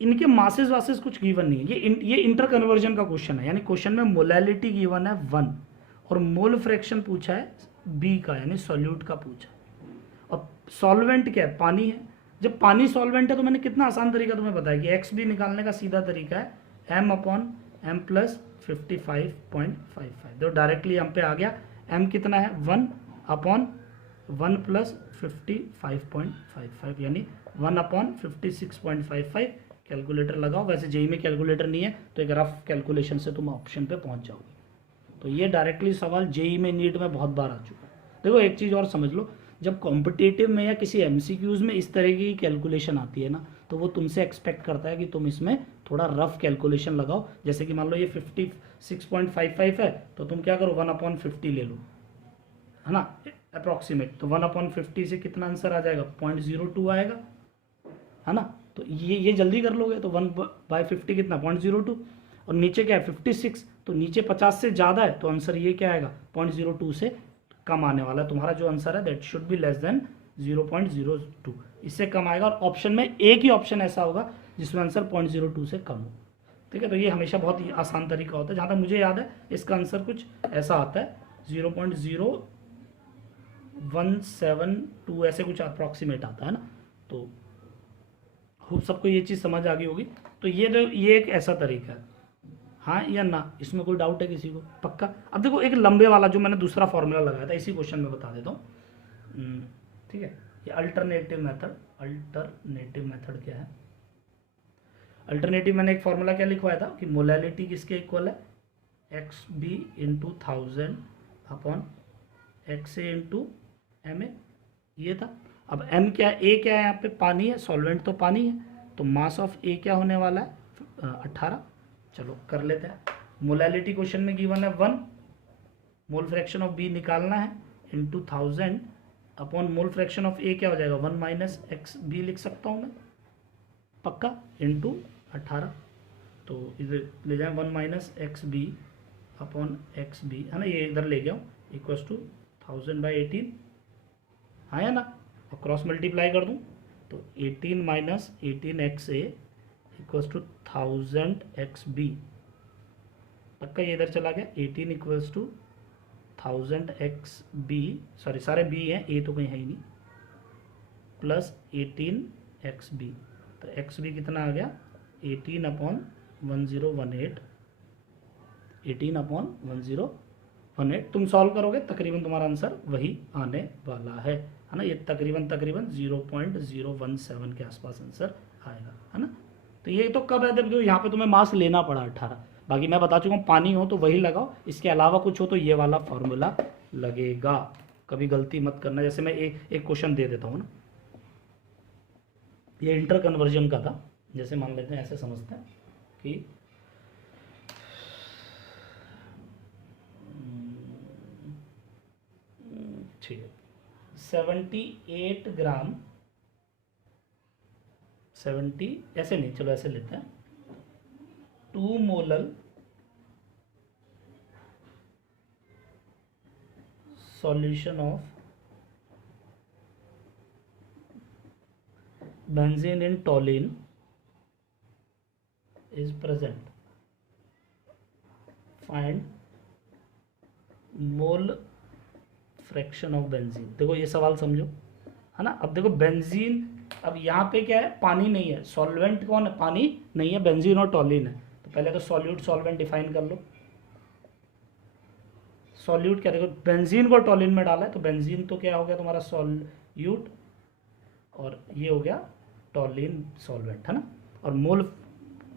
इनके मासेस वासेस कुछ गिवन नहीं है, ये इंटर कन्वर्जन का क्वेश्चन है, यानी क्वेश्चन में मोलैलिटी गिवन है 1 और मोल फ्रैक्शन पूछा है बी का, यानी सॉल्यूट का पूछा है, और सॉल्वेंट क्या है, पानी है। जब पानी सॉल्वेंट है तो मैंने कितना आसान तरीका तुम्हें बताया कि एक्स भी निकालने का सीधा तरीका है m अपॉन m प्लस 55.55। तो डायरेक्टली m पे आ गया, m कितना है 1 अपॉन 1 प्लस 55.55 यानी 1 अपॉन 56.55। कैलकुलेटर लगाओ, वैसे जेई में कैलकुलेटर नहीं है तो एक रफ कैलकुलेशन से तुम ऑप्शन पे पहुंच जाओगे। तो ये डायरेक्टली सवाल जेई में, नीट में बहुत बार आ चुका है। देखो एक चीज़ और समझ लो, जब कॉम्पिटिटिव में या किसी एमसीक्यूज में इस तरह की कैलकुलेशन आती है ना, तो वो तुमसे एक्सपेक्ट करता है कि तुम इसमें थोड़ा रफ कैलकुलेशन लगाओ। जैसे कि मान लो ये 56.55 है तो तुम क्या करो 1/50 ले लो, है ना, अप्रॉक्सीमेट। तो 1/50 से कितना आंसर आ जाएगा, 0.02 आएगा, है ना। तो ये जल्दी कर लोगे, तो 1/50 कितना 0.02, और नीचे क्या है 56, तो नीचे 50 से ज़्यादा है तो आंसर ये क्या आएगा 0.02 से कम आने वाला है। तुम्हारा जो आंसर है that should be less than 0.02, इससे कम आएगा। और ऑप्शन में एक ही ऑप्शन ऐसा होगा जिसमें आंसर 0.02 से कम हो। ठीक है, तो ये हमेशा बहुत ही आसान तरीका होता है। जहाँ तक मुझे याद है इसका आंसर कुछ ऐसा आता है 0.0172 ऐसे कुछ अप्रॉक्सीमेट आता है ना। तो खूब सबको ये चीज़ समझ आ गई होगी। तो ये एक ऐसा तरीका है, हाँ या ना, इसमें कोई डाउट है किसी को, पक्का। अब देखो एक लंबे वाला जो मैंने दूसरा फॉर्मूला लगाया था इसी क्वेश्चन में बता देता हूँ। ठीक है, ये अल्टरनेटिव मेथड क्या है। अल्टरनेटिव मैंने एक फॉर्मूला क्या लिखवाया था कि मोलैलिटी किसके इक्वल है, X B into 1000 upon X A into M A, ये था। अब एम क्या है, ए क्या है, यहाँ पे पानी है, सॉल्वेंट तो पानी है, तो मास ऑफ ए क्या होने वाला है 18। चलो कर लेते हैं। मोलैलिटी क्वेश्चन में गिवन है 1, मोल फ्रैक्शन ऑफ बी निकालना है into 1000 upon mole fraction of A क्या हो जाएगा 1 माइनस एक्स बी लिख सकता हूँ मैं, पक्का, इंटू 18। तो इधर ले जाए 1 minus X B upon X B, है ना, ये इधर ले गया इक्वल्स टू 1000/18, हाँ या ना, और क्रॉस मल्टीप्लाई कर दूँ तो 18 minus 18 X A equals to 1000 X B, पक्का ये इधर चला गया, 18 equals to 1000 X B, sorry सारे बी हैं, ए तो कहीं है ही नहीं, प्लस 18 एक्स बी। तो एक्स बी कितना आ गया 18 अपॉन 1018, 18 अपॉन 1018। तुम सॉल्व करोगे तकरीबन तुम्हारा आंसर वही आने वाला है ना। ये तकरीबन 0.017 के आसपास आंसर आएगा, है ना। तो ये तो कब है जब यहाँ पे तुम्हें मास लेना पड़ा 18, बाकी मैं बता चुका हूँ पानी हो तो वही लगाओ, इसके अलावा कुछ हो तो ये वाला फॉर्मूला लगेगा। कभी गलती मत करना। जैसे मैं एक क्वेश्चन दे देता हूँ ना, ये इंटर कन्वर्जन का था। जैसे मान लेते हैं, ऐसे समझते हैं कि ठीक है 78 ग्राम 70, ऐसे नहीं, चलो ऐसे लेते हैं, 2 molal solution of benzene in toluene is present, find mole fraction of benzene. देखो ये सवाल समझो, है ना। अब देखो बेंजीन, अब यहाँ पे क्या है, पानी नहीं है, सॉल्वेंट कौन है, पानी नहीं है, बेंजीन और टॉलिन है। तो पहले तो सॉल्यूट सॉल्वेंट डिफाइन कर लो। सॉल्यूट क्या, देखो बेंजीन को टॉलिन में डाला है तो बेंजीन तो क्या हो गया तुम्हारा सॉल्यूट, और ये हो गया टॉलिन सॉल्वेंट, है ना। और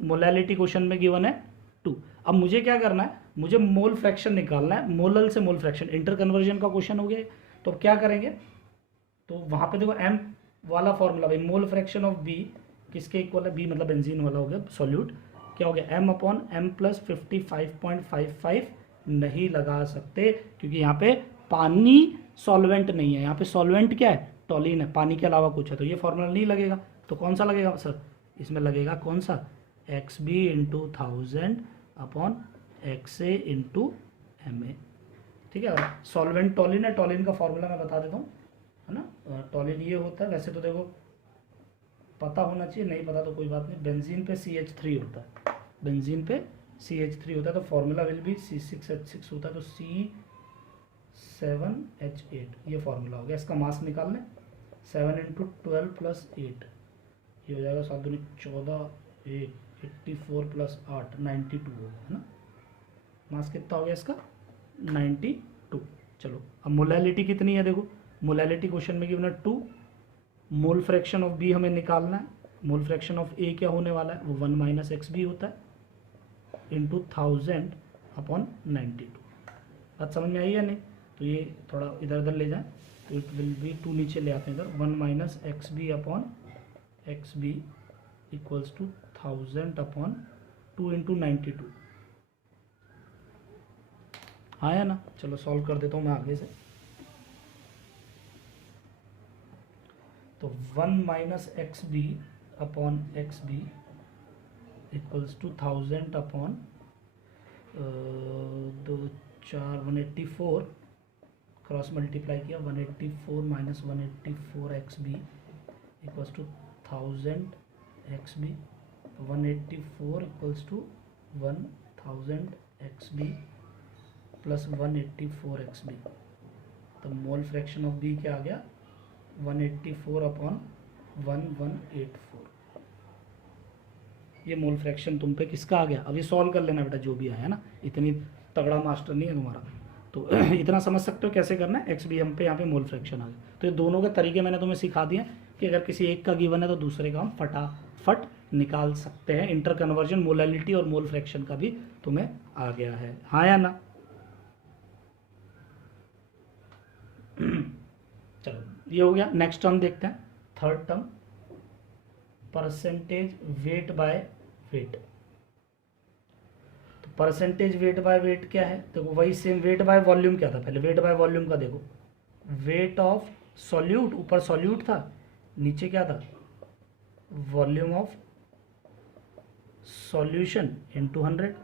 मोलैलिटी क्वेश्चन में गिवन है 2। अब मुझे क्या करना है, मुझे मोल फ्रैक्शन निकालना है, मोलल से मोल फ्रैक्शन, इंटर कन्वर्जन का क्वेश्चन हो गया। तो अब क्या करेंगे, तो वहाँ पे देखो एम वाला फॉर्मूला भाई, मोल फ्रैक्शन ऑफ बी किसके इक्वल है, बी मतलब बेंजीन वाला हो गया सॉल्यूट, क्या हो गया एम अपॉन एम प्लस 55.55 नहीं लगा सकते क्योंकि यहाँ पे पानी सॉल्वेंट नहीं है, यहाँ पे सॉल्वेंट क्या है, टॉलिन है, पानी के अलावा कुछ है, तो ये फॉर्मूला नहीं लगेगा। तो कौन सा लगेगा सर, इसमें लगेगा कौन सा, X B into 1000 upon X A into M A. ठीक है, और सॉल्वेंट टॉलिन है, टॉलिन का फॉर्मूला मैं बता देता हूँ, है ना। टॉलिन ये होता है, वैसे तो देखो पता होना चाहिए, नहीं पता तो कोई बात नहीं, बेंजीन पे CH3 होता है, बेंजीन पे CH3 होता है, तो फॉर्मूला विल भी C6H6 होता है, तो C7H8 ये फॉर्मूला हो गया। इसका मास निकालना है, 7 इंटू 12 प्लस 8, ये हो जाएगा 7 दूनी 14, 84 प्लस 8 92 होगा, है ना। मास कितना हो गया इसका 92। चलो अब मोलैलिटी कितनी है, देखो मोलैलिटी क्वेश्चन में गिवन है 2, मोल फ्रैक्शन ऑफ बी हमें निकालना है, मोल फ्रैक्शन ऑफ ए क्या होने वाला है, वो 1 माइनस एक्स बी होता है इंटू 1000 अपॉन 92। बात समझ में आई है नहीं, तो ये थोड़ा इधर उधर ले जाएं, तो इट विल बी 2 नीचे ले आते हैं इधर, 1 minus X B upon X B equals to 1000 upon 2 into 92। आया ना, चलो सॉल्व कर देता हूँ मैं आगे से। तो 1 minus X B upon X B equals to 1000 upon 2 4 184, cross multiply किया, 184 minus 184 X B equals to 1000 X B, 184 equals to 1000 X B plus 184 X B. तो मोल फ्रैक्शन ऑफ बी क्या आ गया 184 अपॉन 1184। ये मोल फ्रैक्शन तुम पे किसका आ गया, अभी सॉल्व कर लेना बेटा जो भी आया ना, इतनी तगड़ा मास्टर नहीं है तुम्हारा, तो इतना समझ सकते हो कैसे करना है। एक्स बी एम पे यहाँ पे मोल फ्रैक्शन आ गया। तो ये दोनों के तरीके मैंने तुम्हें सिखा दिए कि अगर किसी एक का गिवन है तो दूसरे का हम फटाफट निकाल सकते हैं। इंटर कन्वर्जन, मोलैलिटी और मोल फ्रैक्शन का भी तुम्हें आ गया है, हाँ या ना। चलो ये हो गया। नेक्स्ट टर्म देखते हैं, third term, percentage weight by wait. तो परसेंटेज वेट बाय वेट क्या है, देखो वही सेम, वेट बाय वॉल्यूम क्या था, पहले वेट बाय वॉल्यूम का देखो, वेट ऑफ सॉल्यूट, ऊपर सॉल्यूट था, नीचे क्या था, वॉल्यूम ऑफ सॉल्यूशन इनटू 100,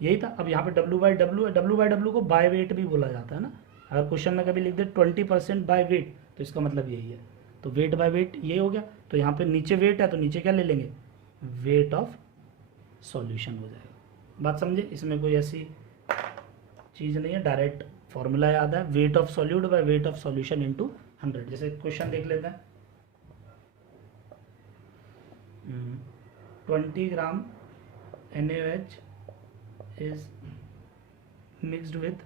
यही था। अब यहाँ पे W बाय डब्ल्यू है, W बाय डब्ल्यू को बाय वेट भी बोला जाता है ना। अगर क्वेश्चन में कभी लिख दे 20% बाय वेट तो इसका मतलब यही है। तो वेट बाय वेट ये हो गया। तो यहाँ पे नीचे वेट है तो नीचे क्या ले लेंगे, वेट ऑफ सॉल्यूशन हो जाएगा, बात समझे, इसमें कोई ऐसी चीज़ नहीं है, डायरेक्ट फॉर्मूला याद है, weight of solute bye weight of solution into 100। जैसे क्वेश्चन देख लेते हैं, 20 ग्राम NaOH is mixed with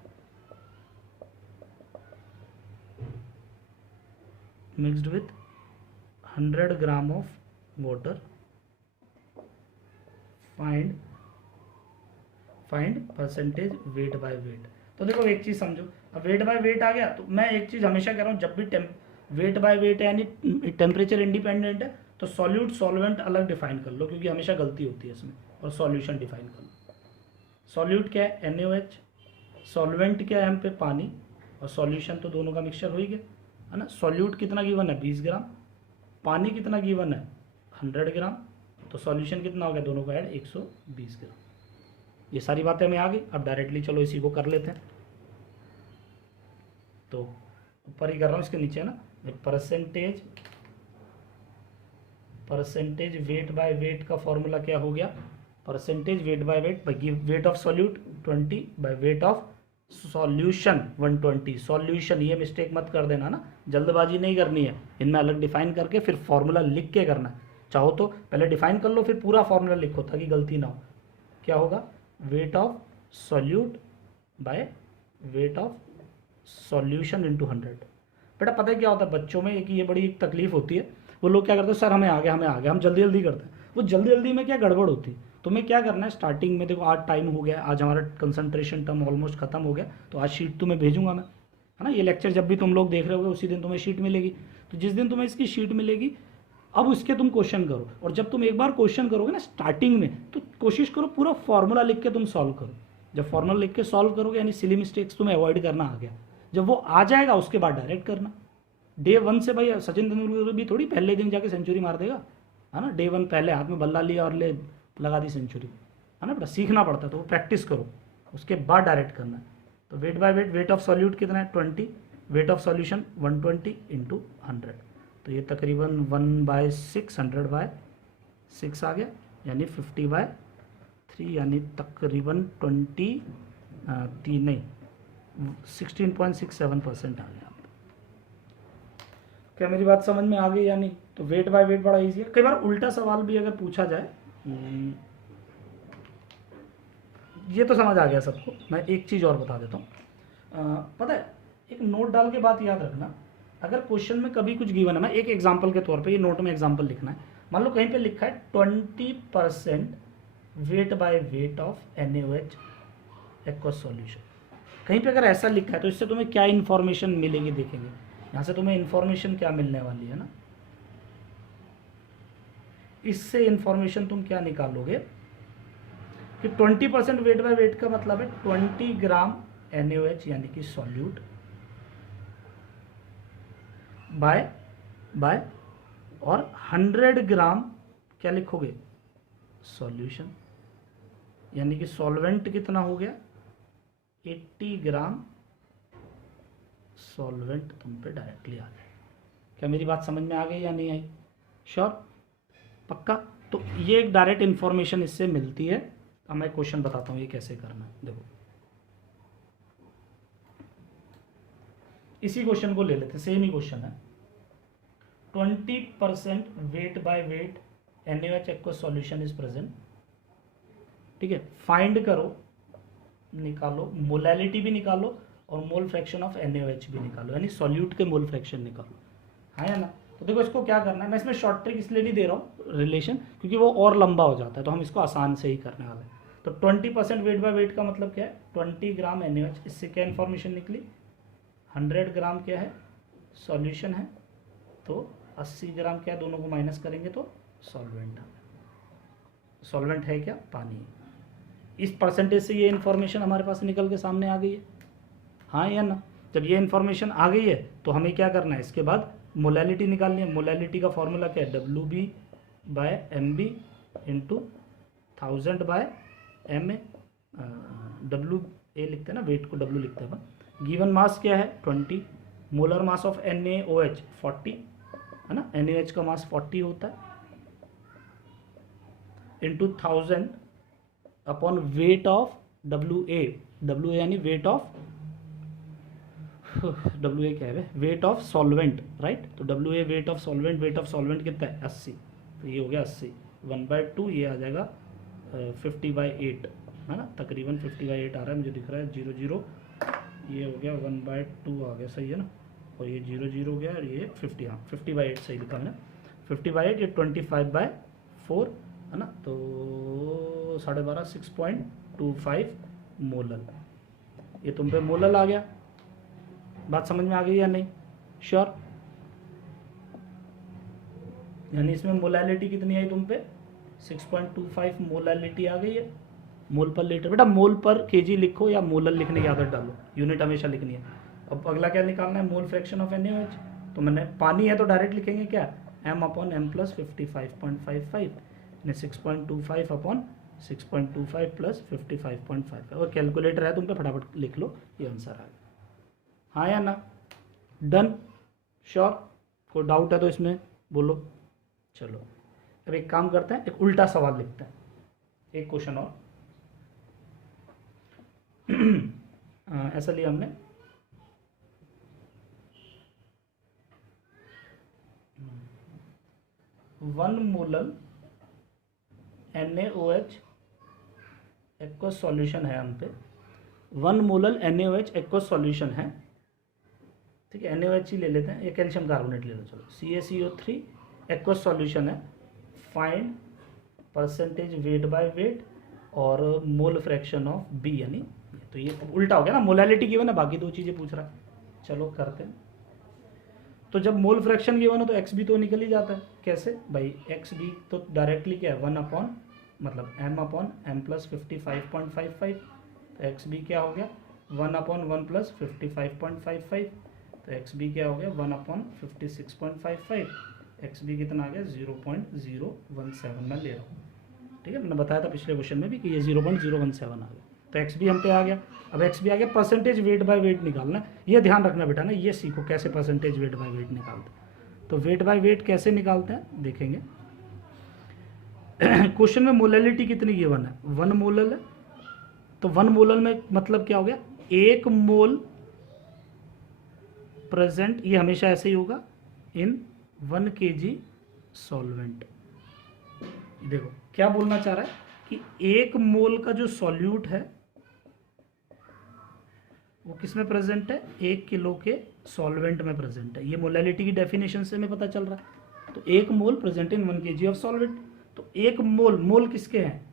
100 gram of water. Find percentage weight by wait. तो देखो एक चीज़ समझो, अब वेट बाय वेट आ गया तो मैं एक चीज़ हमेशा कह रहा हूँ, जब भी वेट बाय वेट है यानी टेम्परेचर इंडिपेंडेंट है तो सॉल्यूट सॉल्वेंट अलग डिफाइन कर लो, क्योंकि हमेशा गलती होती है इसमें, और सॉल्यूशन डिफाइन कर लो। सॉल्यूट क्या है NaOH, सॉल्वेंट क्या है हम पे पानी, और सॉल्यूशन तो दोनों का मिक्सचर हो ही गया है ना। सॉल्यूट कितना गिवन है 20 ग्राम, पानी कितना गिवन है 100 ग्राम, तो सॉल्यूशन कितना हो गया दोनों का ऐड 120 ग्राम। ये सारी बातें हमें आ गई। अब डायरेक्टली चलो इसी को कर लेते हैं, तो ऊपर ही कर रहा हूँ इसके नीचे ना, परसेंटेज वेट बाय वेट का फॉर्मूला क्या हो गया, percentage weight by wait, wait of solute 20 bye weight of solution 120। Solution, ये मिस्टेक मत कर देना ना, जल्दबाजी नहीं करनी है, इनमें अलग डिफाइन करके फिर फॉर्मूला लिख के करना है। चाहो तो पहले डिफाइन कर लो फिर पूरा फॉर्मूला लिखो ताकि गलती ना हो। क्या होगा, wait of solute bye weight of solution into 100। बेटा पता है क्या होता है बच्चों में, एक ये बड़ी एक तकलीफ होती है, वो लोग क्या करते हैं, सर हमें आ गया, हम जल्दी जल्दी करते हैं। वो जल्दी जल्दी में क्या गड़बड़ होती है, तुम्हें क्या करना है स्टार्टिंग में, देखो आज टाइम हो गया, आज हमारा कंसंट्रेशन टर्म ऑलमोस्ट खत्म हो गया, तो आज शीट तुम्हें भेजूंगा मैं, है ना। ये लेक्चर जब भी तुम लोग देख रहे होगे उसी दिन तुम्हें शीट मिलेगी, तो जिस दिन तुम्हें इसकी शीट मिलेगी अब उसके तुम क्वेश्चन करो, और जब तुम एक बार क्वेश्चन करोगे ना स्टार्टिंग में, तो कोशिश करो पूरा फॉर्मूला लिख के तुम सॉल्व करो। जब फॉर्मूला लिख के सॉल्व करोगे यानी सिली मिस्टेक्स तुम्हें अवॉइड करना आ गया। जब वो आ जाएगा उसके बाद डायरेक्ट करना। डे 1 से भाई सचिन तेंदुलकर भी थोड़ी पहले दिन जाके सेंचुरी मार देगा, है ना। डे 1 पहले हाथ में बल्ला लिया और ले लगा दी सेंचुरी, है ना। बेटा सीखना पड़ता है, तो वो प्रैक्टिस करो, उसके बाद डायरेक्ट करना है। तो wait by wait, wait of solute कितना है 20, वेट ऑफ सॉल्यूशन 120 इंटू 100, तो ये तकरीबन 1/6 100/6 आ गया, यानी 50/3, यानी तकरीबन 16.67% आ गया। क्या मेरी बात समझ में आ गई या नहीं। तो वेट बाय वेट बड़ा इजी है। कई बार उल्टा सवाल भी अगर पूछा जाए, ये तो समझ आ गया सबको, मैं एक चीज़ और बता देता हूँ। पता है एक नोट डाल के बात याद रखना, अगर क्वेश्चन में कभी कुछ गिवन है, मैं एक एग्जांपल के तौर पे, ये नोट में एग्जांपल लिखना है। मान लो कहीं पे लिखा है 20% wait by weight of NaOH aqueous solution, कहीं पे अगर ऐसा लिखा है तो इससे तुम्हें क्या इन्फॉर्मेशन मिलेगी, देखेंगे यहाँ से तुम्हें इन्फॉर्मेशन क्या मिलने वाली है ना। इससे इन्फॉर्मेशन तुम क्या निकालोगे कि 20% वेट बाय वेट का मतलब है 20 ग्राम NaOH यानी कि सॉल्यूट बाय और 100 ग्राम क्या लिखोगे सॉल्यूशन, यानी कि सॉल्वेंट कितना हो गया 80 ग्राम सॉल्वेंट तुम पे डायरेक्टली आ गया। क्या मेरी बात समझ में आ गई या नहीं आई, श्योर पक्का। तो ये एक डायरेक्ट इन्फॉर्मेशन इससे मिलती है। अब मैं क्वेश्चन बताता हूँ ये कैसे करना है। देखो इसी क्वेश्चन को ले लेते, सेम ही क्वेश्चन है। 20% wait by wait NaOH aqueous solution is present, ठीक है। फाइंड करो, निकालो, मोलैलिटी भी निकालो और मोल फ्रैक्शन ऑफ NaOH भी निकालो, यानी सॉल्यूट के मोल फ्रैक्शन निकालो, हाँ या ना। तो देखो इसको क्या करना है, मैं इसमें शॉर्ट ट्रिक इसलिए नहीं दे रहा हूँ रिलेशन, क्योंकि वो और लंबा हो जाता है, तो हम इसको आसान से ही करने वाले हैं। तो 20% वेट बाय वेट का मतलब क्या है 20 ग्राम NaOH, इससे क्या इन्फॉर्मेशन निकली 100 ग्राम क्या है सॉल्यूशन है, तो 80 ग्राम क्या है, दोनों को माइनस करेंगे तो सॉल्वेंट आ गया। सॉल्वेंट है क्या पानी है। इस परसेंटेज से ये इन्फॉर्मेशन हमारे पास निकल के सामने आ गई है, हाँ या ना। जब ये इन्फॉर्मेशन आ गई है तो हमें क्या करना है, इसके बाद मोलैलिटी निकालनी है। मोलैलिटी का फॉर्मूला क्या है WB/MB इंटू 1000/MA, WA लिखते हैं ना, वेट को W लिखते हैं अपन। गिवन मास क्या है 20, मोलर मास ऑफ NaOH 40 है ना, NaOH का मास 40 होता है, into 1000 upon weight of WA, WA यानी वेट ऑफ WA क्या है, वेट ऑफ सॉल्वेंट, राइट। तो WA वेट ऑफ सॉल्वेंट कितना है 80, तो ये हो गया 80, 1/2 ये आ जाएगा 50/8 है ना, तकरीबन 50/8 आ रहा है, मुझे दिख रहा है 0 0, ये हो गया 1/2 आ गया, सही है ना, और ये 0 0 हो गया और ये 50, हाँ 50/8 सही लिखा मैंने, 50/8 ये 25/4 है ना, तो 12.5 6.25 मोलल, ये तुम पे मोलल आ गया। बात समझ में आ गई या नहीं, श्योर। यानी इसमें मोलैलिटी कितनी आई तुम पे 6.25 मोलैलिटी आ गई है, मोल पर लीटर। बेटा मोल पर केजी लिखो या मोलल लिखने की आदत डालो, यूनिट हमेशा लिखनी है। अब अगला क्या निकालना है, मोल फ्रैक्शन ऑफ NaOH। तो मैंने पानी है तो डायरेक्ट लिखेंगे क्या, m/m + 55.55 यानी 6.25/6.25 + 55.55, और कैलकुलेटर है तुम पे फटाफट लिख लो, ये आंसर आ गया। हाँ या ना, डन, श्योर। कोई डाउट है तो इसमें बोलो। चलो अब एक काम करते हैं, एक उल्टा सवाल लिखते हैं, एक क्वेश्चन और ऐसा लिया हमने, one molal NaOH aqueous solution है हम पे, 1 मोलल NaOH एक्वस सॉल्यूशन है, ठीक है, NaOH ही ले लेते हैं, ये कैल्शियम कार्बोनेट ले लो, चलो CaCO3 एक्वस सॉल्यूशन है, find percentage weight by wait और मोल फ्रैक्शन ऑफ B, यानी तो ये उल्टा हो गया ना, मोलैलिटी गिवन है, बाकी दो चीज़ें पूछ रहा है। चलो करते हैं। तो जब मोल फ्रैक्शन गिवन है तो XB तो निकल ही जाता है, कैसे भाई, XB तो डायरेक्टली क्या है 1 अपॉन मतलब m/m + 55.55, तो XB क्या हो गया 1/1 + 55.55, तो XB क्या हो गया 1/56.55, XB कितना आ गया 0.017 में ले रहा हूँ, ठीक है, मैंने बताया था पिछले क्वेश्चन में भी कि ये 0.017 आ गया, तो XB हम पे आ गया। अब XB आ गया, परसेंटेज वेट बाय वेट निकालना, ये ध्यान रखना बेटा ना, ये सीखो कैसे परसेंटेज वेट बाय वेट निकालते हैं। तो वेट बाय वेट कैसे निकालते हैं देखेंगे। क्वेश्चन में मोलैलिटी कितनी गिवन है, 1 मोलल है, तो 1 मोलल में मतलब क्या हो गया 1 मोल प्रेजेंट, ये हमेशा ऐसे ही होगा, इन 1 kg सॉल्वेंट। देखो क्या बोलना चाह रहा है कि 1 मोल का जो सॉल्यूट है वो किस में प्रेजेंट है, 1 किलो के सॉल्वेंट में प्रेजेंट है, ये मोलैलिटी की डेफिनेशन से हमें पता चल रहा है। तो 1 mole present in 1 kg of solvent, तो 1 मोल किसके हैं,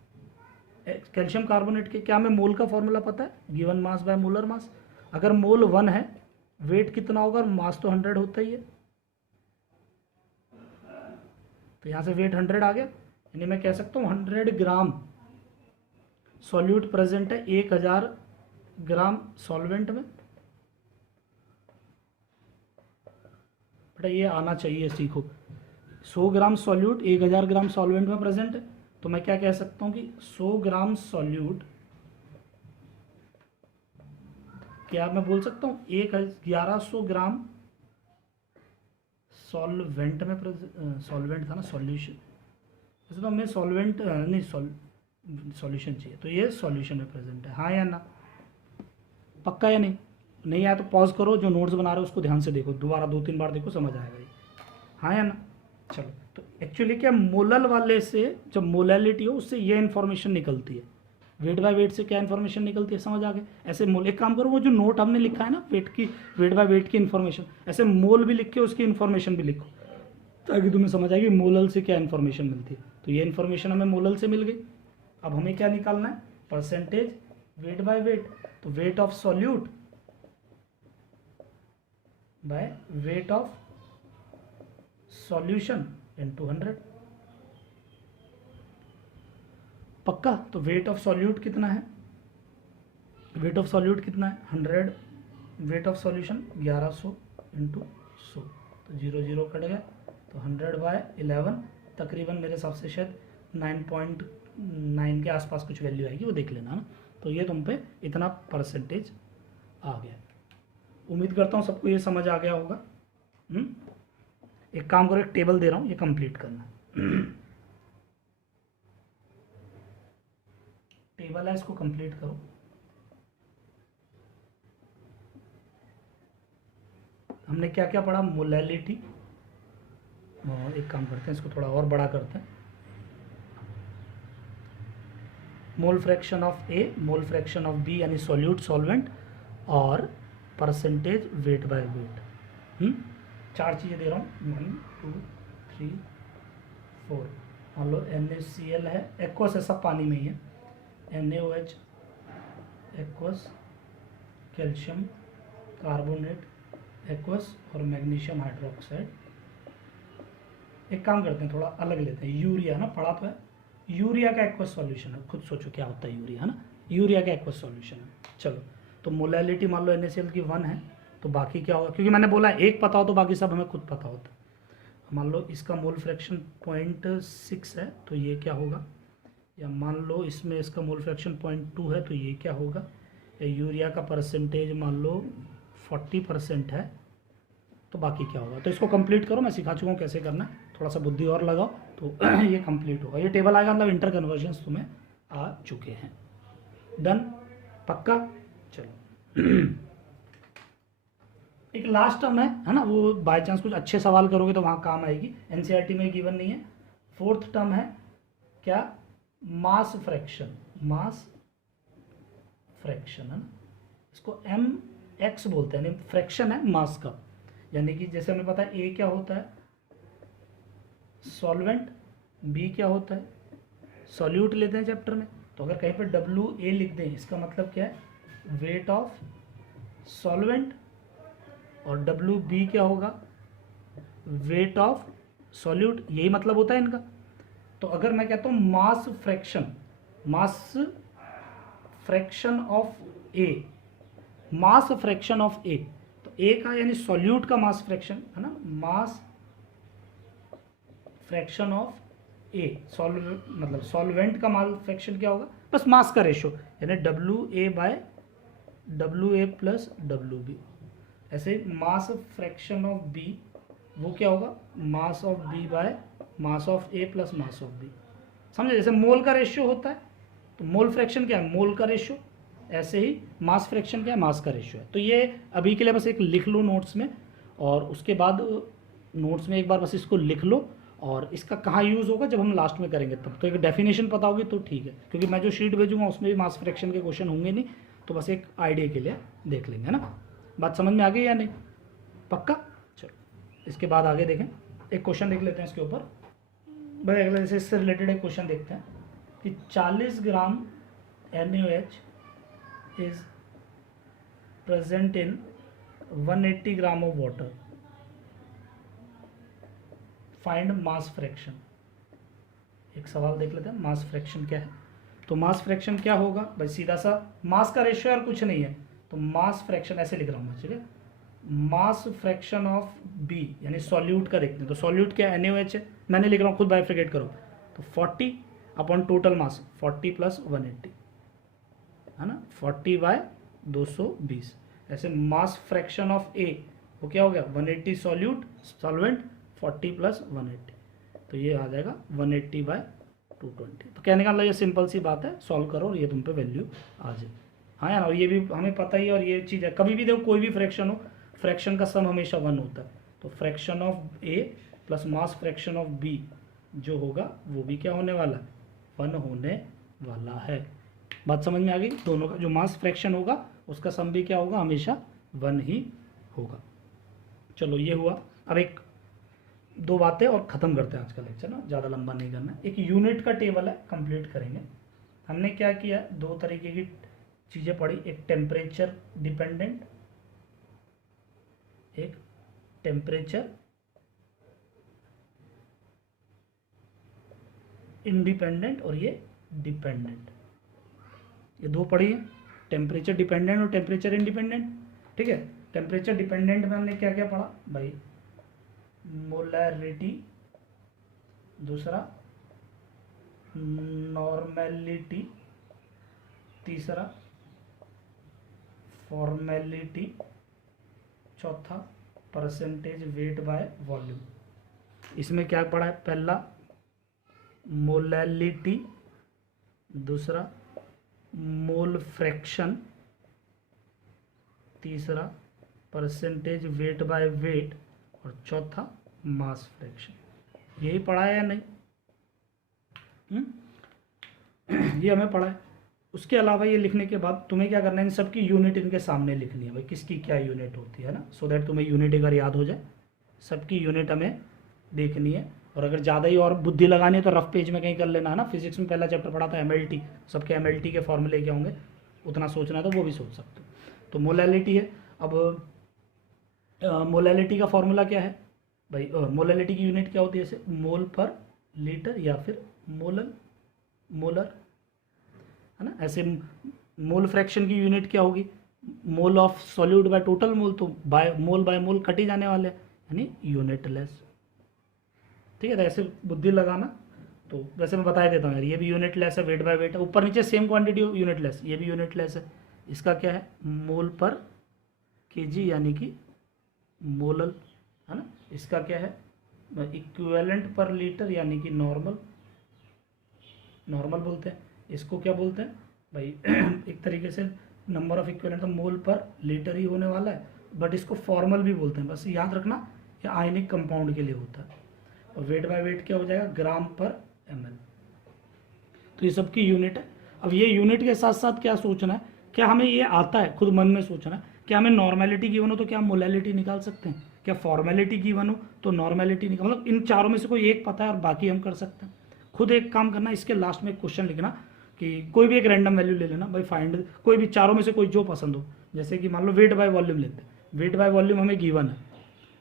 कैल्शियम कार्बोनेट के। क्या हमें मोल का फॉर्मूला पता है, given mass by molar mass. अगर मोल 1 है, वेट कितना होगा, मास तो 100 होता ही है, तो यहाँ से वेट 100 आ गया, यानी मैं कह सकता हूँ 100 ग्राम सॉल्यूट प्रेजेंट है 1000 ग्राम सॉल्वेंट में। बेटा ये आना चाहिए, सीखो, 100 ग्राम सॉल्यूट 1000 ग्राम सॉल्वेंट में प्रेजेंट है, तो मैं क्या कह सकता हूँ कि 100 ग्राम सॉल्यूट, क्या मैं बोल सकता हूँ 1100 ग्राम सॉल्वेंट में सॉल्वेंट था ना, सॉल्यूशन, वैसे तो हमें सॉल्वेंट नहीं सॉल्यूशन चाहिए, तो ये सॉल्यूशन में प्रेजेंट है। हाँ या ना, पक्का या नहीं, नहीं आया तो पॉज करो, जो नोट्स बना रहे हो उसको ध्यान से देखो, दोबारा 2-3 बार देखो, समझ आएगा ये। हाँ या ना, चलो। तो एक्चुअली क्या मोलल वाले से जब मोलैलिटी हो उससे ये इन्फॉर्मेशन निकलती है, वेट बाय वेट से क्या इन्फॉर्मेशन निकलती है, समझ आ गए। ऐसे मोल, एक काम करो, वो जो नोट हमने लिखा है ना वेट बाय वेट की इन्फॉर्मेशन, ऐसे मोल भी लिख के उसकी इन्फॉर्मेशन भी लिखो, ताकि तुम्हें समझ आएगी मोलल से क्या इन्फॉर्मेशन मिलती है। तो ये इन्फॉर्मेशन हमें मोलल से मिल गई। अब हमें क्या निकालना है, परसेंटेज वेट बाय वेट, तो wait of solute bye weight of solution into 100, पक्का। तो वेट ऑफ सॉल्यूट कितना है, वेट ऑफ सॉल्यूट कितना है 100, वेट ऑफ सॉल्यूशन 1100 इंटू 100, तो 0 0 कट गया, तो 100/11 तकरीबन मेरे हिसाब से शायद 9.9 के आसपास कुछ वैल्यू आएगी, वो देख लेना ना। तो ये तुम पे इतना परसेंटेज आ गया। उम्मीद करता हूँ सबको ये समझ आ गया होगा। एक काम करो, एक टेबल दे रहा हूँ, ये कंप्लीट करना। टेबल है, इसको कंप्लीट करो। हमने क्या क्या पढ़ा? मोलैलिटी, एक काम करते हैं इसको थोड़ा और बड़ा करते हैं, mole fraction of A, mole fraction of B यानी सॉल्यूट सॉल्वेंट, और परसेंटेज वेट बाय वेट। 4 चीज़ें दे रहा हूँ, 1 2 3 4। मान लो NaCl है, एक्वस है, सब पानी में ही है, NaOH aqueous, calcium carbonate aqueous और मैग्नीशियम हाइड्रोक्साइड। एक काम करते हैं, थोड़ा अलग लेते हैं, यूरिया ना पढ़ा तो है, यूरिया का एक्वस सॉल्यूशन है, खुद सोचो क्या होता है यूरिया, है ना, यूरिया का एक्वस सॉल्यूशन है। चलो, तो मोलैलिटी मान लो NaCl की 1 है, तो बाकी क्या होगा, क्योंकि मैंने बोला एक पता हो तो बाकी सब हमें खुद पता होता है। मान लो इसका मोल फ्रैक्शन 0.6 है, तो ये क्या होगा, या मान लो इसमें इसका मोल फ्रैक्शन 0.2 है, तो ये क्या होगा, या यूरिया का परसेंटेज मान लो 40% है, तो बाकी क्या होगा। तो इसको कंप्लीट करो, मैं सिखा चुका हूँ कैसे करना है, थोड़ा सा बुद्धि और लगाओ तो ये कंप्लीट होगा। ये टेबल आएगा, मतलब इंटर कन्वर्जन्स तुम्हें आ चुके हैं। डन, पक्का। चलो एक लास्ट टर्म है ना, वो बाय चांस कुछ अच्छे सवाल करोगे तो वहाँ काम आएगी, NCERT में गिवन नहीं है। 4th टर्म है क्या, मास फ्रैक्शन, मास फ्रैक्शन है ना, इसको MX बोलते हैं, यानी फ्रैक्शन है मास का, यानी कि जैसे हमें पता है A क्या होता है, सॉल्वेंट, B क्या होता है, सॉल्यूट लेते हैं चैप्टर में, तो अगर कहीं पर WA लिख दें, इसका मतलब क्या है, वेट ऑफ सॉल्वेंट, और WB क्या होगा, वेट ऑफ सॉल्यूट, यही मतलब होता है इनका। तो अगर मैं कहता हूँ mass fraction, mass fraction of A, mass fraction of A, तो A का यानी सॉल्यूट का मास फ्रैक्शन है ना, मास फ्रैक्शन ऑफ A, मतलब सॉल्वेंट का मास फ्रैक्शन क्या होगा, बस मास का रेशो, यानी WA by WA plus WB। ऐसे मास फ्रैक्शन ऑफ B वो क्या होगा, mass of B by mass of A plus mass of B। समझे, जैसे मोल का रेशियो होता है, तो मोल फ्रैक्शन क्या है, मोल का रेशियो, ऐसे ही मास फ्रैक्शन क्या है, मास का रेशियो है। तो ये अभी के लिए बस एक लिख लो नोट्स में, और उसके बाद नोट्स में एक बार बस इसको लिख लो, और इसका कहाँ यूज़ होगा जब हम लास्ट में करेंगे तब। तो एक डेफिनेशन पता होगी तो ठीक है, क्योंकि मैं जो शीट भेजूंगा उसमें भी मास फ्रैक्शन के क्वेश्चन होंगे नहीं, तो बस एक आइडिया के लिए देख लेंगे, है ना। बात समझ में आ गई या नहीं, पक्का। चलो इसके बाद आगे देखें, एक क्वेश्चन देख लेते हैं इसके ऊपर भाई, अगला जैसे इससे रिलेटेड एक क्वेश्चन देखते हैं कि 40 ग्राम NaOH is present in 180 gram of water, find mass fraction. एक सवाल देख लेते हैं, मास फ्रैक्शन क्या है। तो मास फ्रैक्शन क्या होगा भाई, सीधा सा मास का रेशियो और कुछ नहीं है, तो मास फ्रैक्शन ऐसे लिख रहा हूँ मैं, ठीक है, मास फ्रैक्शन ऑफ B यानी सॉल्यूट का देखते हैं, तो सॉल्यूट क्या NaOH है, मैंने लिख रहा हूँ, खुद बाइफिकेट करो, तो 40 अपॉन टोटल मास 40 प्लस 180 है ना, 40 बाय 220। ऐसे मास फ्रैक्शन ऑफ A वो क्या हो गया, 180 सॉल्यूट सॉल्वेंट 40 प्लस 180, तो ये आ जाएगा 180 बाय 220। तो कहने का मतलब ये सिंपल सी बात है, सॉल्व करो और ये तुम पे वैल्यू आ जाए। हाँ यार, और ये भी हमें पता ही है, और ये चीज़ है, कभी भी देखो कोई भी फ्रैक्शन हो, फ्रैक्शन का सम हमेशा 1 होता है, तो fraction of A plus mass fraction of B जो होगा वो भी क्या होने वाला है, 1 होने वाला है। बात समझ में आ गई, दोनों का जो मास फ्रैक्शन होगा उसका सम भी क्या होगा, हमेशा 1 ही होगा। चलो ये हुआ। अब एक दो बातें और ख़त्म करते हैं आज का लेक्चर ना, ज़्यादा लंबा नहीं करना है। एक यूनिट का टेबल है, कंप्लीट करेंगे। हमने क्या किया, 2 तरीके की चीज़ें पढ़ी, एक टेम्परेचर डिपेंडेंट, एक टेम्परेचर इंडिपेंडेंट, और ये डिपेंडेंट, ये 2 पढ़ी है, टेम्परेचर डिपेंडेंट और टेम्परेचर इंडिपेंडेंट। ठीक है, टेम्परेचर डिपेंडेंट में हमने क्या क्या पढ़ा भाई, मोलैरिटी, दूसरा नॉर्मेलिटी, तीसरा फॉर्मेलिटी, चौथा परसेंटेज वेट बाय वॉल्यूम। इसमें क्या पढ़ा है, पहला मोलैलिटी, दूसरा मोल फ्रैक्शन, तीसरा परसेंटेज वेट बाय वेट, और चौथा मास फ्रैक्शन। यही पढ़ा है या नहीं? ये हमें पढ़ा है। उसके अलावा ये लिखने के बाद तुम्हें क्या करना है, इन सबकी यूनिट इनके सामने लिखनी है भाई, किसकी क्या यूनिट होती है ना, सो दैट तुम्हें यूनिट अगर याद हो जाए। सबकी यूनिट हमें देखनी है, और अगर ज़्यादा ही और बुद्धि लगानी है तो रफ पेज में कहीं कर लेना है ना। फिजिक्स में पहला चैप्टर पढ़ा था MLT, सबके MLT के फॉर्मूले क्या होंगे, उतना सोचना है तो वो भी सोच सकते हो। तो मोलैलिटी है। अब मोलैलिटी का फॉर्मूला क्या है भाई, मोलैलिटी की यूनिट क्या होती है, जैसे मोल पर लीटर या फिर मोलर, है ना। ऐसे मोल फ्रैक्शन की यूनिट क्या होगी, मोल of solute bye total mole, तो बाय मोल कट ही जाने वाले हैं, यानी यूनिटलेस। ठीक है, तो ऐसे बुद्धि लगाना। तो वैसे मैं बता देता हूँ यार, ये भी यूनिटलेस है, वेट बाय वेट है, ऊपर नीचे सेम क्वांटिटी यूनिटलेस, ये भी यूनिटलेस है। इसका क्या है, मोल पर केजी यानी कि मोलल, है ना। इसका क्या है, इक्विवेलेंट पर लीटर यानी कि नॉर्मल बोलते हैं। इसको क्या बोलते हैं भाई एक तरीके से नंबर ऑफ इक्विवेलेंट, तो मोल पर लीटर ही होने वाला है, बट इसको फॉर्मल भी बोलते हैं, बस याद रखना ये आयनिक कंपाउंड के लिए होता है। और वेट बाय वेट क्या हो जाएगा, ग्राम पर ml। तो ये सबकी यूनिट है। अब ये यूनिट के साथ साथ क्या सोचना है, क्या हमें ये आता है खुद मन में सोचना है, क्या हमें नॉर्मेलिटी गिवन हो तो क्या हम मोलैलिटी निकाल सकते हैं, क्या फॉर्मेलिटी गिवन हो तो नॉर्मेलिटी निकाल, मतलब इन चारों में से कोई एक पता है और बाकी हम कर सकते हैं। खुद एक काम करना, इसके लास्ट में एक क्वेश्चन लिखना कि कोई भी एक रैंडम वैल्यू ले लेना भाई, फाइंड कोई भी चारों में से कोई जो पसंद हो। जैसे कि मान लो वेट बाय वॉल्यूम लेते हैं, वेट बाय वॉल्यूम हमें गिवन है,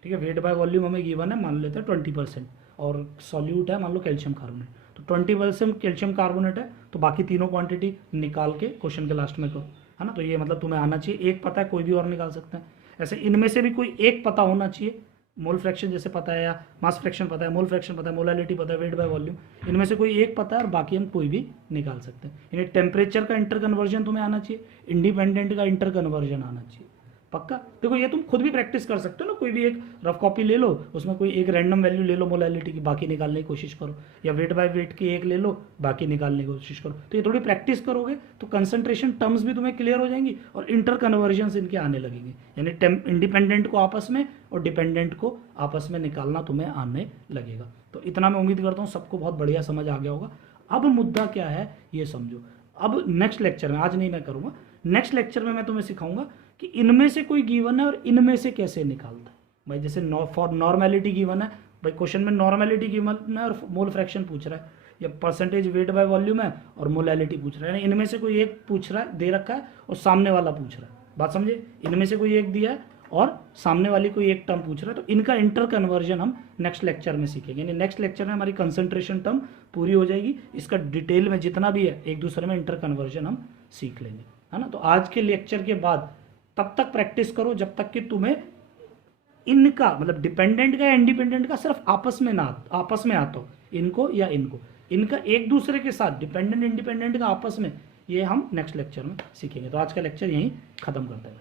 ठीक है, वेट बाय वॉल्यूम हमें गिवन है, मान लेते हैं 20%, और सॉल्यूट है मान लो कैल्शियम कार्बोनेट, तो 20% कैल्शियम कार्बोनेट है, तो बाकी तीनों क्वांटिटी निकाल के क्वेश्चन के लास्ट में करो, है ना। तो ये मतलब तुम्हें आना चाहिए, एक पता है कोई भी और निकाल सकते हैं। ऐसे इनमें से भी कोई एक पता होना चाहिए, मोल फ्रैक्शन जैसे पता है, या मास फ्रैक्शन पता है, मोल फ्रैक्शन पता है, मोलैलिटी पता है, वेट बाय वॉल्यूम, इनमें से कोई एक पता है और बाकी हम कोई भी निकाल सकते हैं। यानी टेम्परेचर का इंटर कन्वर्जन तुम्हें आना चाहिए, इंडिपेंडेंट का इंटर कन्वर्जन आना चाहिए, पक्का। देखो ये तुम खुद भी प्रैक्टिस कर सकते हो ना, कोई भी एक रफ कॉपी ले लो, उसमें कोई एक रैंडम वैल्यू ले लो मोलैलिटी की, बाकी निकालने की कोशिश करो, या वेट बाय वेट की एक ले लो, बाकी निकालने की कोशिश करो। तो ये थोड़ी प्रैक्टिस करोगे तो कंसंट्रेशन टर्म्स भी तुम्हें क्लियर हो जाएंगी और इंटर कन्वर्जन इनके आने लगेंगे, यानी इंडिपेंडेंट को आपस में और डिपेंडेंट को आपस में निकालना तुम्हें आने लगेगा। तो इतना मैं उम्मीद करता हूँ सबको बहुत बढ़िया समझ आ गया होगा। अब मुद्दा क्या है ये समझो। अब नेक्स्ट लेक्चर में, आज नहीं मैं करूँगा, नेक्स्ट लेक्चर में मैं तुम्हें सिखाऊंगा कि इनमें से कोई गिवन है और इनमें से कैसे निकालता है भाई। जैसे फॉर नॉर्मेलिटी गिवन है भाई, क्वेश्चन में नॉर्मेलिटी गिवन है और मोल फ्रैक्शन पूछ रहा है, या परसेंटेज वेट बाय वॉल्यूम है और मोलैलिटी पूछ रहा है, यानी इनमें से कोई एक पूछ रहा है, दे रखा है, और सामने वाला पूछ रहा है। बात समझे, इनमें से कोई एक दिया है और सामने वाली कोई एक टर्म पूछ रहा है, तो इनका इंटर कन्वर्जन हम नेक्स्ट लेक्चर में सीखेंगे। यानी नेक्स्ट लेक्चर में हमारी कंसंट्रेशन टर्म पूरी हो जाएगी, इसका डिटेल में जितना भी है एक दूसरे में इंटर कन्वर्जन हम सीख लेंगे, है ना। तो आज के लेक्चर के बाद तब तक प्रैक्टिस करो जब तक कि तुम्हें इनका मतलब डिपेंडेंट का या इंडिपेंडेंट का सिर्फ आपस में आता हो, इनको या इनको, इनका एक दूसरे के साथ डिपेंडेंट इंडिपेंडेंट का आपस में, ये हम नेक्स्ट लेक्चर में सीखेंगे। तो आज का लेक्चर यहीं खत्म करते हैं।